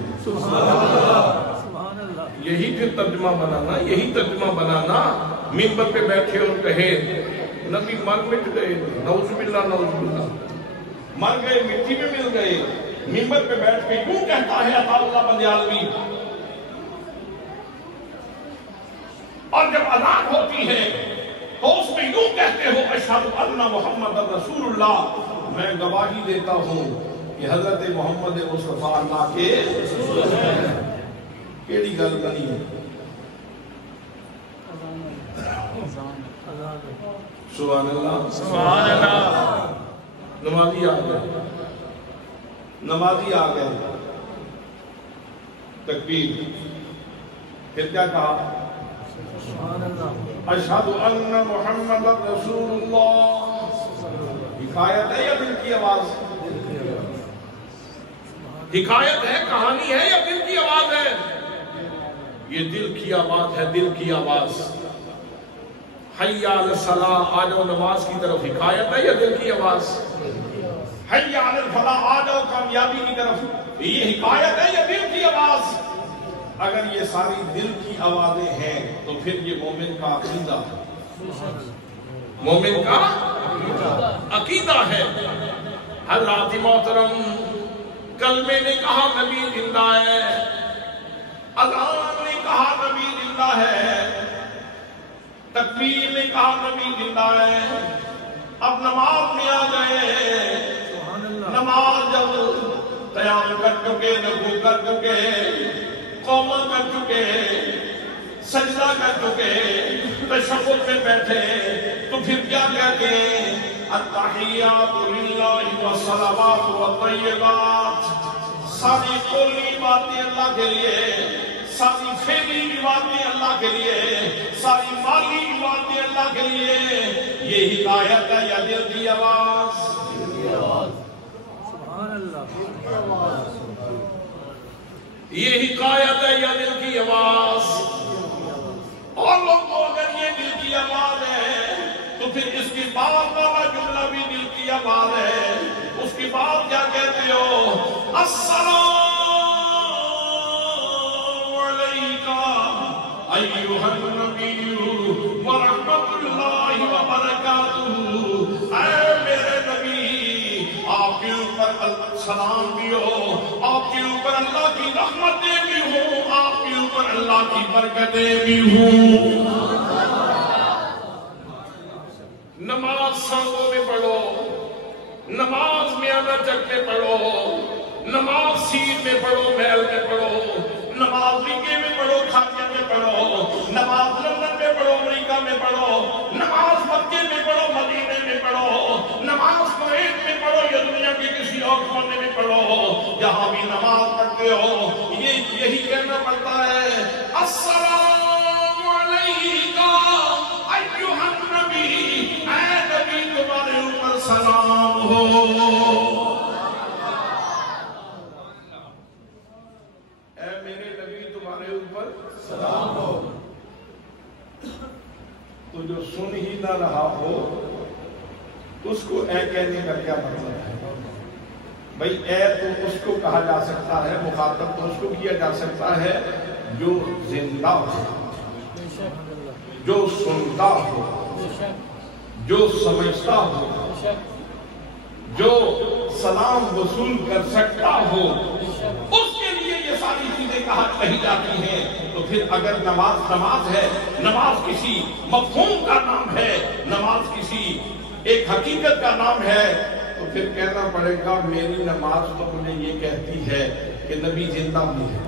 یہی پھر ترجمہ بنانا، یہی ترجمہ بنانا۔ منبر پہ بیٹھے اور کہے نبی مر مٹ گئے، نعوذ باللہ نعوذ باللہ، مر گئے، مٹی میں مل گئے، منبر پہ بیٹھ کے کیوں کہتا ہے عطا اللہ بندیالوی؟ اور جب اذان ہوتی ہے تو اس میں یوں کہتے ہو اشہد ان محمد رسول اللہ، میں گواہی دیتا ہوں کہ حضرت محمد مصطفیٰ اللہ کے رسول ہیں۔ کیڑی گل بنی ہے؟ سبحان اللہ، سبحان اللہ۔ نمازی آ گئے، نمازی آ گئے، تکبیر، پھر کیا کہا؟ اشہد ان محمد رسول اللہ۔ حکایت ہے یا دل کی آواز؟ حکایت ہے، کہانی ہے، یا دل کی آواز ہے؟ یہ دل کی آواز ہے، دل کی آواز۔ حی علی الصلاۃ، آ جاؤ نماز کی طرف، حکایت ہے یا دل کی آواز؟ حی علی الفلاح، آ جاؤ کامیابی کی طرف، یہ حکایت ہے یا دل کی آواز؟ اگر یہ ساری دل کی آوازیں ہیں تو پھر یہ مومن کا عقیدہ ہے، مومن کا عقیدہ ہے۔ حضرات محترم، کلمے نے کہا نبی زندہ ہے، اذان نے کہا نبی زندہ ہے، تکبیر نے کہا نبی زندہ ہے۔ اب نماز میں آ گئے، نماز جب قیام کر چکے، رکوع کر چکے، قوما کر چکے، سجدہ کر چکے، تشہد پہ بیٹھے، تو پھر کیا کہتے ہیں؟ التحیات للہ والصلوات والطیبات، ساری قولی باتیں اللہ کے لیے، ساری فعلی باتیں اللہ کے لیے، ساری مالی باتیں اللہ کے لیے۔ یہ ہدایت ہے یا دل کی آواز؟ سبحان اللہ۔ یہ حکایت ہے یا دل کی آواز؟ اور لوگوں اگر یہ دل کی آواز ہے تو پھر اس کے بعد والا جملہ بھی دل کی آواز ہے. اس کے بعد کیا کہتے ہو؟ السلام علیکہ ایھا النبی ورحمۃ اللہ وبرکاتہ. اے میرے نبی، آپ کے اوپر سلام بھی ہو، آپ کے اوپر اللہ کی رحمتیں بھی ہوں، آپ کے اوپر اللہ کی برکتیں بھی ہوں. نماز سانگوں میں پڑھو، نماز میانہ چک میں پڑھو، نماز سیر میں پڑھو، محل میں پڑھو، نماز لنگے میں پڑھو، کھاتے میں پڑھو، نماز لندن میں پڑھو، امریکہ میں پڑھو، نماز مکے میں پڑھو، مدینے میں پڑھو، نماز کویت میں پڑھو یا دنیا کے کسی اور کونے میں پڑھو، جہاں بھی نماز پڑھتے ہو یہی کہنا پڑتا ہے السلام علیکہ ایھا النبی. اے نبی تمہارے اوپر سلام ہو. اے میرے نبی تمہارے اوپر سلام ہو. تو جو سن ہی نہ رہا ہو اس کو اے کہنے کا کیا مطلب ہے؟ بھئی اے تو اس کو کہا جا سکتا ہے، مخاطب تو اس کو کیا جا سکتا ہے جو زندہ ہو، جو سنتا ہو، جو سمجھتا ہو، جو سلام وصول کر سکتا ہو، اس کے لیے یہ ساری چیزیں کہی جاتی ہیں. تو پھر اگر نماز ہے، نماز کسی مفہوم کا نام ہے، نماز کسی ایک حقیقت کا نام ہے، تو پھر کہنا پڑے گا میری نماز تو مجھے یہ کہتی ہے کہ نبی زندہ بھی ہے،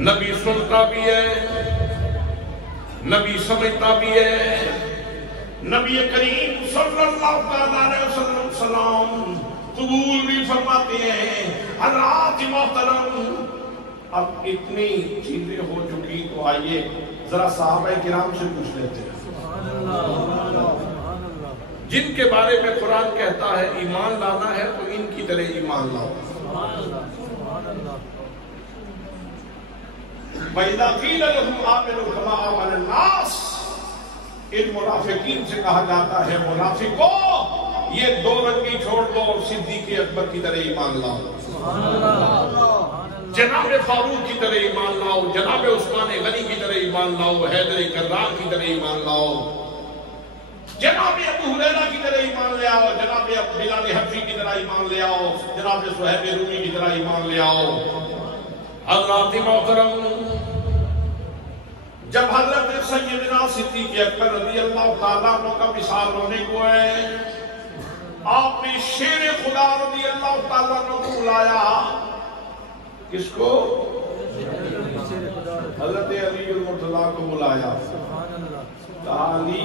نبی سنتا بھی ہے، نبی سمجھتا بھی ہے. نبی کریم صلی اللہ علیہ وسلم قبول بھی فرماتے ہیں. حضرات محترم، اب اتنی چیزیں ہو چکی تو آئیے ذرا صحابہ کرام سے پوچھ لیتے ہیں جن کے بارے میں قرآن کہتا ہے ایمان لانا ہے تو ان کی طرح ایمان لاؤ. وَإِذَا قِيلَ لَهُمْ آمِنُوا كَمَا آمَنَ النَّاسُ، ان منافقین سے کہا جاتا ہے منافقو یہ دو رنگی چھوڑ دو اور صدیق اکبر کی طرح ایمان لاؤ، جناب فاروق کی طرح ایمان لاؤ، جناب عثمان غنی کی طرح ایمان لاؤ، حیدر کرار کی طرح ایمان لاؤ، جناب ابو ہریرہ کی طرح ایمان لے آؤ، جناب بلال حبشی کی طرح ایمان لے آؤ، جناب صہیب رومی کی طرح ایمان لے آؤ. حضرات محترم، جب حضرت سیدنا صدیق اکبر رضی اللہ تعالیٰ عنہ کا وصال ہونے کو ہے، آپ نے شیر خدا رضی اللہ تعالیٰ عنہ کو بلایا. کس کو؟ حضرت علی المرتضیٰ کو بلایا. کہا علی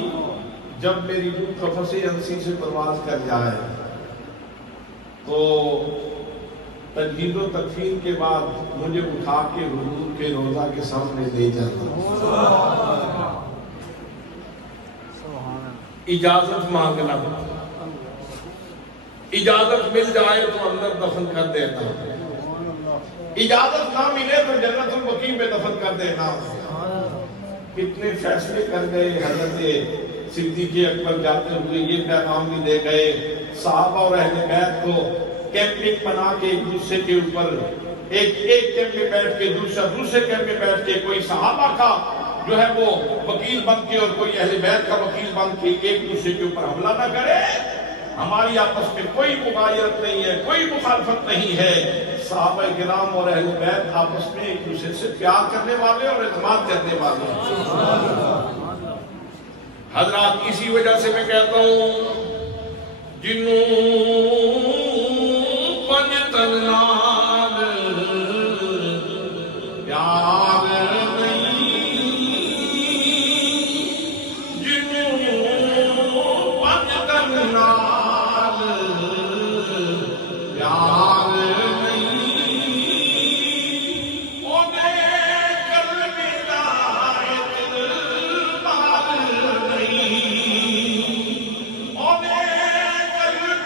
جب میری روح قفس انسی سے پرواز کر جائے تو تجہیز و تکفین کے بعد مجھے اٹھا کے حضور کے روضہ کے سامنے لے جانا، اجازت مانگنا، اجازت مل جائے تو اندر دفن کر دینا، اجازت نہ ملے تو جنت البقیع میں دفن کر دینا. کتنے فیصلے کر گئے حضرت صدیق اکبر جاتے ہوئے، یہ پیغام بھی دے گئے صحابہ اور اہل بیت کو کیمپنگ بنا کے ایک دوسرے کے اوپر ایک کیمپ میں بیٹھ کے دوسرے کیمپ میں بیٹھ کے کوئی صحابہ کا جو ہے وہ وکیل بن کے اور کوئی اہل بیت کا وکیل بن کے ایک دوسرے کے اوپر حملہ نہ کرے. ہماری آپس میں کوئی مغایرت نہیں ہے، کوئی مخالفت نہیں ہے. صحابہ کرام اور اہل بیت آپس میں ایک دوسرے سے پیار کرنے والے اور اعتماد کرنے والے ہیں. حضرات اسی وجہ سے میں کہتا ہوں جنوں پنجتن نال پیار نہیں، جنوں پنجتن نال پیار نہیں، انہیں قلب دائے دل مال نہیں، انہیں قلب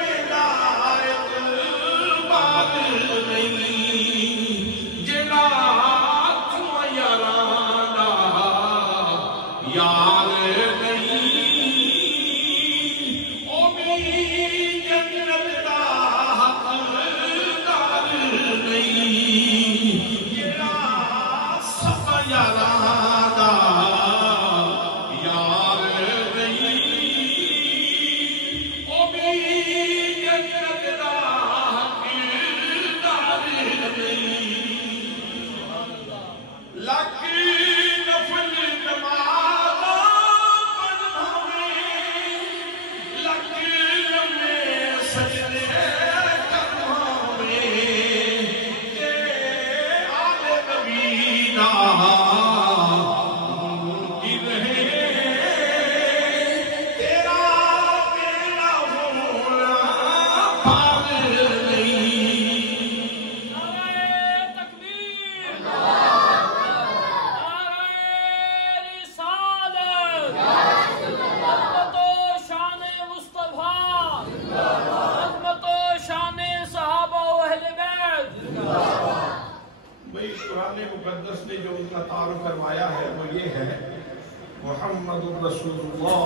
فرمایا ہے وہ یہ ہے محمد رسول اللہ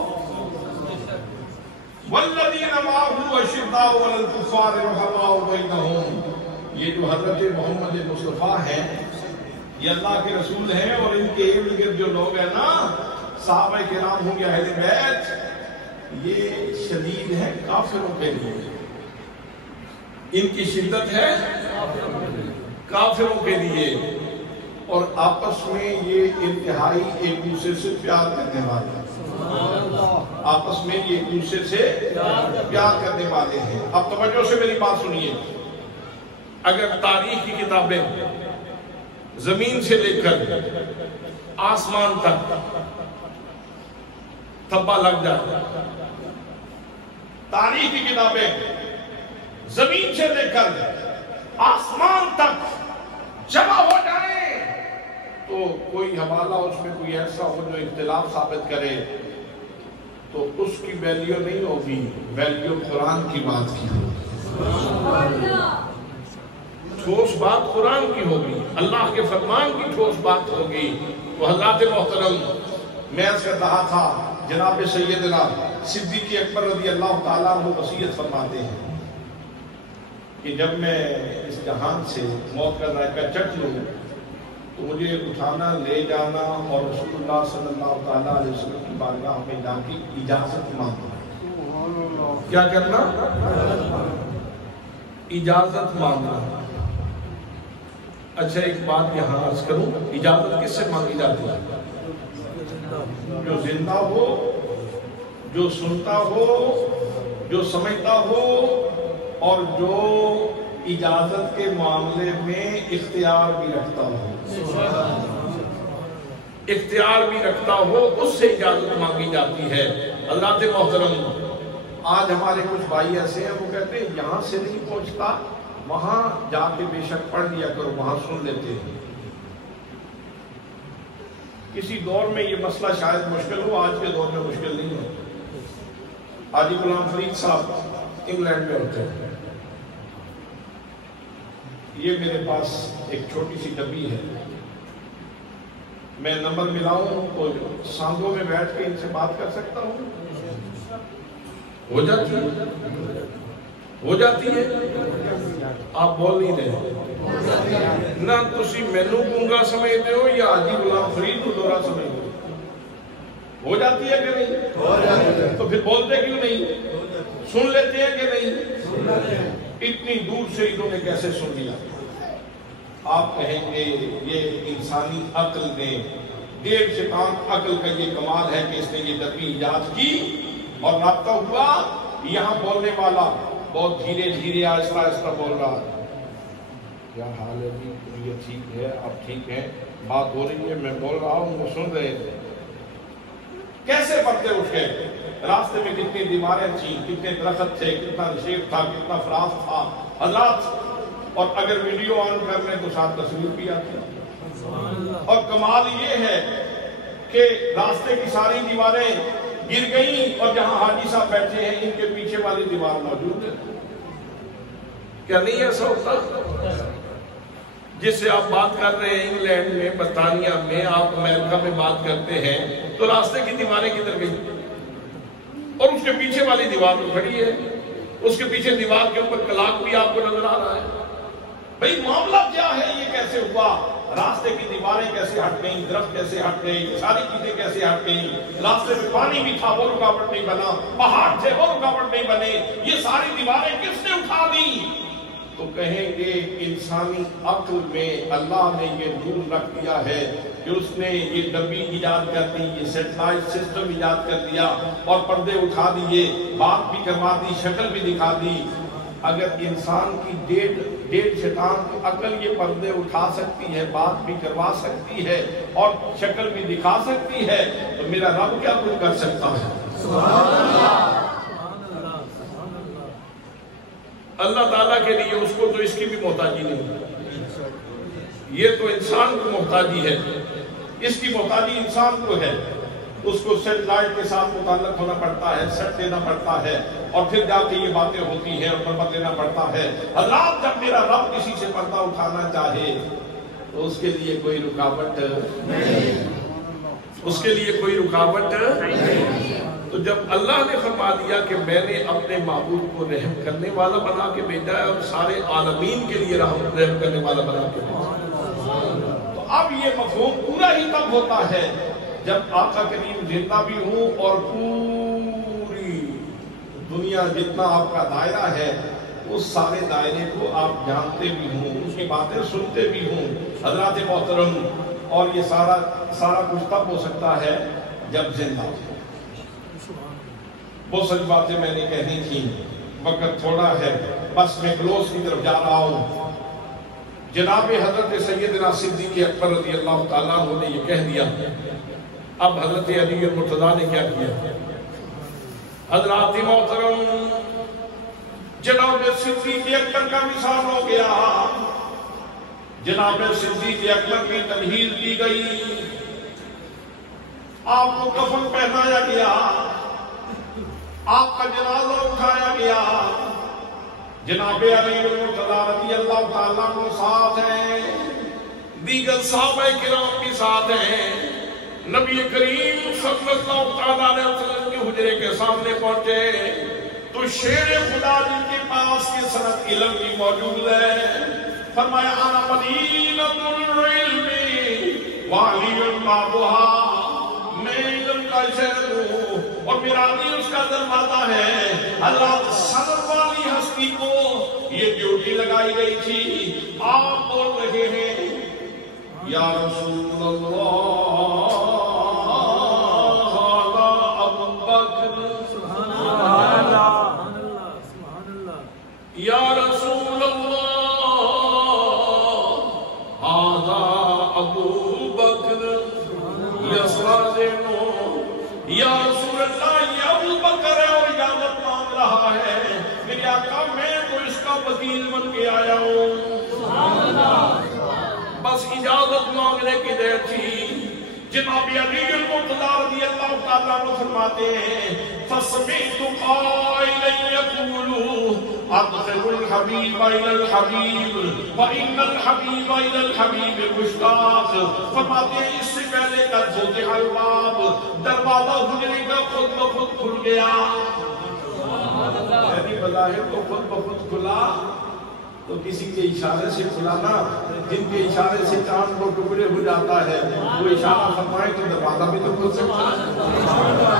والذین معہ اشداء علی الکفار رحماء بینہم. یہ جو حضرت محمد مصطفیٰ ہیں یہ اللہ کے رسول ہیں، اور ان کے ارد گرد جو لوگ ہیں نا صحابہ کرام ہوں گے اہل بیت، یہ شدید ہے کافروں کے لیے. ان کی شدت ہے کافروں کے لیے، اور آپس میں یہ انتہائی ایک دوسرے سے پیار کرنے والے ہیں. آپس میں یہ ایک دوسرے سے پیار کرنے والے ہیں. اب توجہ سے میری بات سنیے. اگر تاریخ کی کتابیں زمین سے لے کر آسمان تک تھپا لگ جائے، تاریخ کی کتابیں زمین سے لے کر آسمان تک جمع ہو جائیں تو کوئی حوالہ اس میں کوئی ایسا ہو جو اختلاف ثابت کرے تو اس کی ویلیو نہیں ہوگی، ویلیو قرآن کی بات کی ہوگی. ٹھوس بات قرآن کی ہوگی، اللہ کے فرمان کی ٹھوس بات ہوگی. تو حضرات محترم، میں عرض کر رہا تھا جناب سیدنا صدیق اکبر رضی اللہ تعالیٰ عنہ وصیت فرماتے ہیں کہ جب میں اس جہان سے موت کا ذائقہ چکھ لوں تو مجھے اٹھانا، لے جانا اور رسول اللہ صلی اللہ تعالیٰ علیہ وسلم کی بارگاہ میں جا کے اجازت مانگنا. کیا کرنا؟ اجازت مانگنا. اچھا ایک بات یہاں عرض کروں، اجازت کس سے مانگی جاتی ہے؟ جو زندہ ہو، جو سنتا ہو، جو سمجھتا ہو، اور جو اجازت کے معاملے میں اختیار بھی رکھتا ہو. اختیار بھی رکھتا ہو، اس سے اجازت مانگی جاتی ہے. حضرات محترم، آج ہمارے کچھ بھائی ایسے ہیں وہ کہتے ہیں یہاں سے نہیں پہنچتا، وہاں جا کے بے شک پڑھ لیا کرو، وہاں سن لیتے ہیں. کسی دور میں یہ مسئلہ شاید مشکل ہو، آج کے دور میں مشکل نہیں ہے. حاجی غلام فرید صاحب انگلینڈ میں ہوتے ہیں. یہ میرے پاس ایک چھوٹی سی ڈبی ہے، میں نمبر ملاؤں تو سانگوں میں بیٹھ کے ان سے بات کر سکتا ہوں. ہو جاتی ہے، ہو جاتی ہے. آپ بول نہیں رہے نہ تسی مینو گونگا سمجھتے ہو یا حاجی غلام فرید کو دورہ سمجھتے ہو. ہو جاتی ہے کہ نہیں؟ تو پھر بولتے کیوں نہیں؟ سن لیتے ہیں کہ نہیں؟ اتنی دور سے انہوں نے کیسے سن لیا؟ آپ کہیں گے یہ انسانی عقل نے، 1.5 شیطان عقل کا یہ کمال ہے کہ اس نے یہ ڈبی ایجاد کی اور رابطہ ہوا. یہاں بولنے والا بہت دھیرے دھیرے آہستہ آہستہ بول رہا ہے. کیا حال ہے جی؟ یہ ٹھیک ہے، آپ ٹھیک ہیں، بات ہو رہی ہے، میں بول رہا ہوں، وہ سن رہے تھے. کیسے پردے اٹھ گئے؟ راستے میں کتنی دیواریں تھیں، کتنے درخت تھے، کتنا نشیب تھا، کتنا فراز تھا حضرات. اور اگر ویڈیو آن کر لیں تو ساتھ تصویر بھی آتی ہے. اور کمال یہ ہے کہ راستے کی ساری دیواریں گر گئیں اور جہاں حاجی صاحب بیٹھے ہیں ان کے پیچھے والی دیوار موجود ہے. کیا نہیں ایسا ہوتا؟ جس سے آپ بات کر رہے ہیں انگلینڈ میں، برطانیہ میں، آپ امریکہ میں بات کرتے ہیں تو راستے کی دیواریں کدھر گئی؟ اور اس کے پیچھے والی دیوار تو کھڑی ہے. اس کے پیچھے دیوار کے اوپر کلاک بھی آپ کو نظر آ رہا ہے. بھئی معاملہ کیا ہے؟ یہ کیسے ہوا؟ راستے کی دیواریں کیسے ہٹ گئیں؟ درخت کیسے ہٹ گئے؟ ساری چیزیں کیسے ہٹ گئیں؟ راستے میں پانی بھی تھا، وہ رکاوٹ نہیں بنا. پہاڑ تھے، وہ رکاوٹ نہیں بنے. یہ ساری دیواریں کس نے اٹھا دی؟ تو کہیں گے انسانی عقل میں اللہ نے یہ نور رکھ دیا ہے کہ اس نے یہ ڈبی ایجاد کر دی، یہ سیٹلائٹ سسٹم ایجاد کر دیا اور پردے اٹھا دیے، بات بھی کروا دی، شکل بھی دکھا دی. اگر انسان کی 1.5 شیطان کی عقل یہ پردے اٹھا سکتی ہے، بات بھی کروا سکتی ہے اور شکل بھی دکھا سکتی ہے تو میرا رب کیا کچھ کر سکتا ہے؟ سبحان اللہ. اللہ تعالیٰ کے لیے اس کو تو اس کی بھی محتاجی نہیں. یہ تو انسان کو محتاجی ہے، اس کی محتاجی انسان کو ہے. اس کو سیٹلائٹ کے ساتھ متعلق ہونا پڑتا ہے، سیٹ دینا پڑتا ہے اور پھر جا کے یہ باتیں ہوتی ہیں اور نمبر لینا پڑتا ہے. حضرات جب میرا رب کسی سے پردہ اٹھانا چاہے تو اس کے لیے کوئی رکاوٹ نہیں، اس کے لیے کوئی رکاوٹ نہیں۔ تو جب اللہ نے فرما دیا کہ میں نے اپنے معبود کو رحم کرنے والا بنا کے بھیجا ہے اور سارے عالمین کے لیے رحم کرنے والا بنا کے بھیجا، تو اب یہ مفہوم پورا ہی تب ہوتا ہے جب آقا کریم زندہ بھی ہوں اور پوری دنیا جتنا آپ کا دائرہ ہے اس سارے دائرے کو آپ جانتے بھی ہوں، اس کی باتیں سنتے بھی ہوں حضرات محترم، اور یہ سارا کچھ تب ہو سکتا ہے جب زندہ ہو۔ بہت ساری باتیں میں نے کہنی تھی، وقت تھوڑا ہے، بس میں کلوز کی طرف جا رہا ہوں۔ جناب حضرت سیدنا صدیق اکبر رضی اللہ تعالیٰ عنہ نے یہ کہہ دیا، اب حضرت علی مرتضیٰ نے کیا کیا؟ حضرات محترم، جناب صدیق اکبر کا مثال ہو گیا، جناب صدیق اکبر کی تمہید کی گئی، آپ کو کفن پہنایا گیا، آپ کا جنازہ اٹھایا گیا، جناب علی مرتضیٰ رضی اللہ تعالیٰ کو ساتھ ہیں، دیگر صحابہ کرام بھی ساتھ ہیں، نبی کریم صلی اللہ علیہ وسلم کے حجرے کے سامنے پہنچے تو شیر خدا جن کے پاس کے سند علم بھی موجود ہے، فرمایا انا مدینۃ العلم وعلی بابها، میں علم کا شہر ہوں اور میرا علی اس کا دروازہ ہے۔ حضرات صدر والی ہستی کو یہ ڈیوٹی لگائی گئی تھی، آپ بول رہے ہیں یا رسول اللہ یا رسول اللہ ھذا ابو بکر یستاذنو، یا رسول اللہ یہ ابو بکر ہے اور اجازت مانگ رہا ہے، میرے آقا میں تو اس کا وکیل بن کے آیا ہوں، بس اجازت مانگنے کی دیر تھی۔ جناب علی المرتضیٰ رضی اللہ تعالیٰ عنہ فرماتے ہیں فَسَمِعْتُ قَائِلًا يَقُولُ أَدْخِلُ الْحَبِيبَ إِلَى الْحَبِيبِ وَإِنَّ الْحَبِيبَ إِلَى الْحَبِيبِ مُشْتَاقٌ، فرماتے ہیں اس سے پہلے کا فُتِحَ الْبَابُ، دروازہ حجرے کا خود بخود کھل گیا، یعنی بظاہر تو خود بخود کھلا تو کسی کے اشارے سے کھلانا، جن کے اشارے سے چاند کو ٹکڑے ہو جاتا ہے وہ اشارہ فرمائے تو دروازہ بھی تو کھل سکتا ہے۔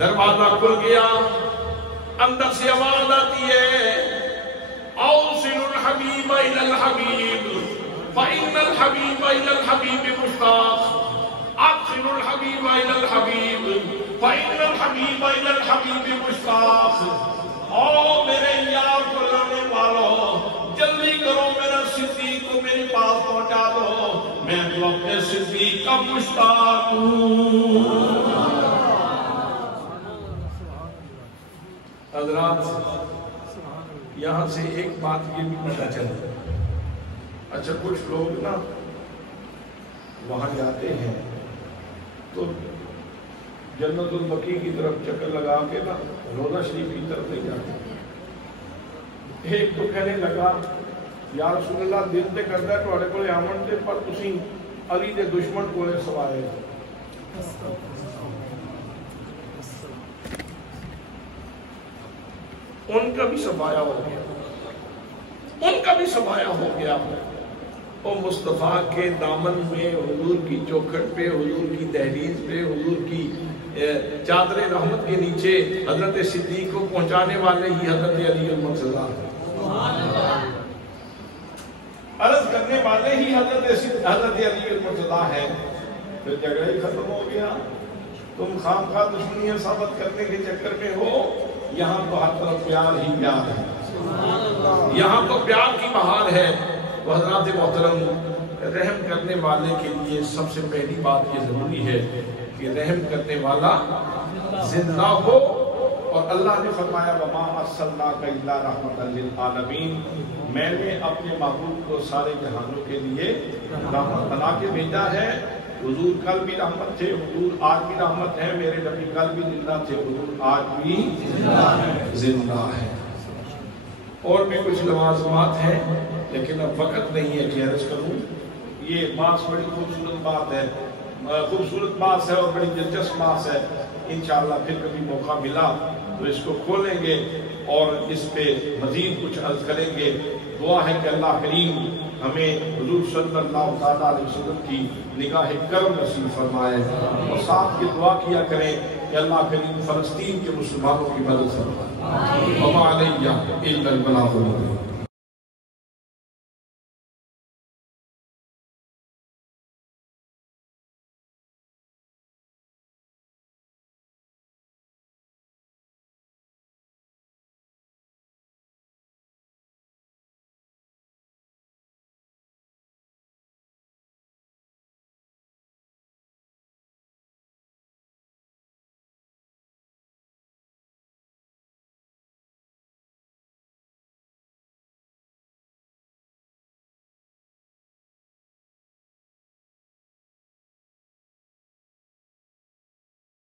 دروازہ کھل گیا، اندر سے آواز آتی ہے اوصل الحبیب الی الحبیب فإن الحبیب الی الحبیب مشتاق، ادخل الحبیب الی الحبیب فإن الحبیب الی الحبیب مشتاق۔ او میرے یار کو لانے والوں، جلدی کرو میرا صدیق کو میرے پاس پہنچا دو، میں تو اپنے صدیق کا مشتاق ہوں۔ حضرات یہاں سے ایک بات یہ بھی پتہ چلتا ہے، اچھا کچھ لوگ نا وہاں جاتے ہیں تو جنت البقیع کی طرف چکر لگا کے نا روضہ شریف کی طرف نہیں جاتے۔ ایک تو کہنے لگا یا رسول اللہ دل تے کردا ہے تواڈے کولے آون تے پر تسی علی دے دشمن کولے سوائے، ان کا بھی سفایا ہو گیا، ان کا بھی سفایا ہو گیا۔ وہ مصطفیٰ کے دامن میں، حضور کی چوکھٹ پہ، حضور کی دہلیز پہ، حضور کی چادر رحمت کے نیچے حضرت صدیق کو پہنچانے والے ہی حضرت علی المرتضیٰ، عرض کرنے والے ہی حضرت علی المرتضیٰ ہے۔ پھر جھگڑا ہی ختم ہو گیا، تم خام خواہ دشمنیاں ثابت کرنے کے چکر میں ہو، یہاں تو ہر طرف پیار ہی پیار ہے، یہاں تو پیار کی بہار ہے۔ تو حضرات محترم، رحم کرنے والے کے لیے سب سے پہلی بات یہ ضروری ہے کہ رحم کرنے والا زندہ ہو، اور اللہ نے فرمایا وَمَا أَرْسَلْنَاكَ إِلَّا رَحْمَةً لِلْعَالَمِينَ، میں نے اپنے محبوب کو سارے جہانوں کے لیے رحمت بنا کے بھیجا ہے۔ حضور کل بھی رحمت تھے، حضور آج بھی رحمت ہے، میرے نبی کل بھی زندہ تھے، حضور آج بھی زندہ ہے۔ اور بھی کچھ لوازمات ہیں لیکن اب وقت نہیں ہے کہ عرض کروں. یہ بات بڑی خوبصورت بات ہے، خوبصورت بات ہے اور بڑی دلچسپ بات ہے. انشاءاللہ پھر کبھی موقع ملا تو اس کو کھولیں گے اور اس پہ مزید کچھ عرض کریں گے. دعا ہے کہ اللہ کریم ہمیں حضور صلی اللہ تعالیٰ علیہ وسلم کی نگاہ کرم نصیب فرمائے، اور ساتھ یہ دعا کیا کریں کہ اللہ کریم فلسطین کے مسلمانوں کی مدد فرمائے. وما علیہ الا البلاغ المبین.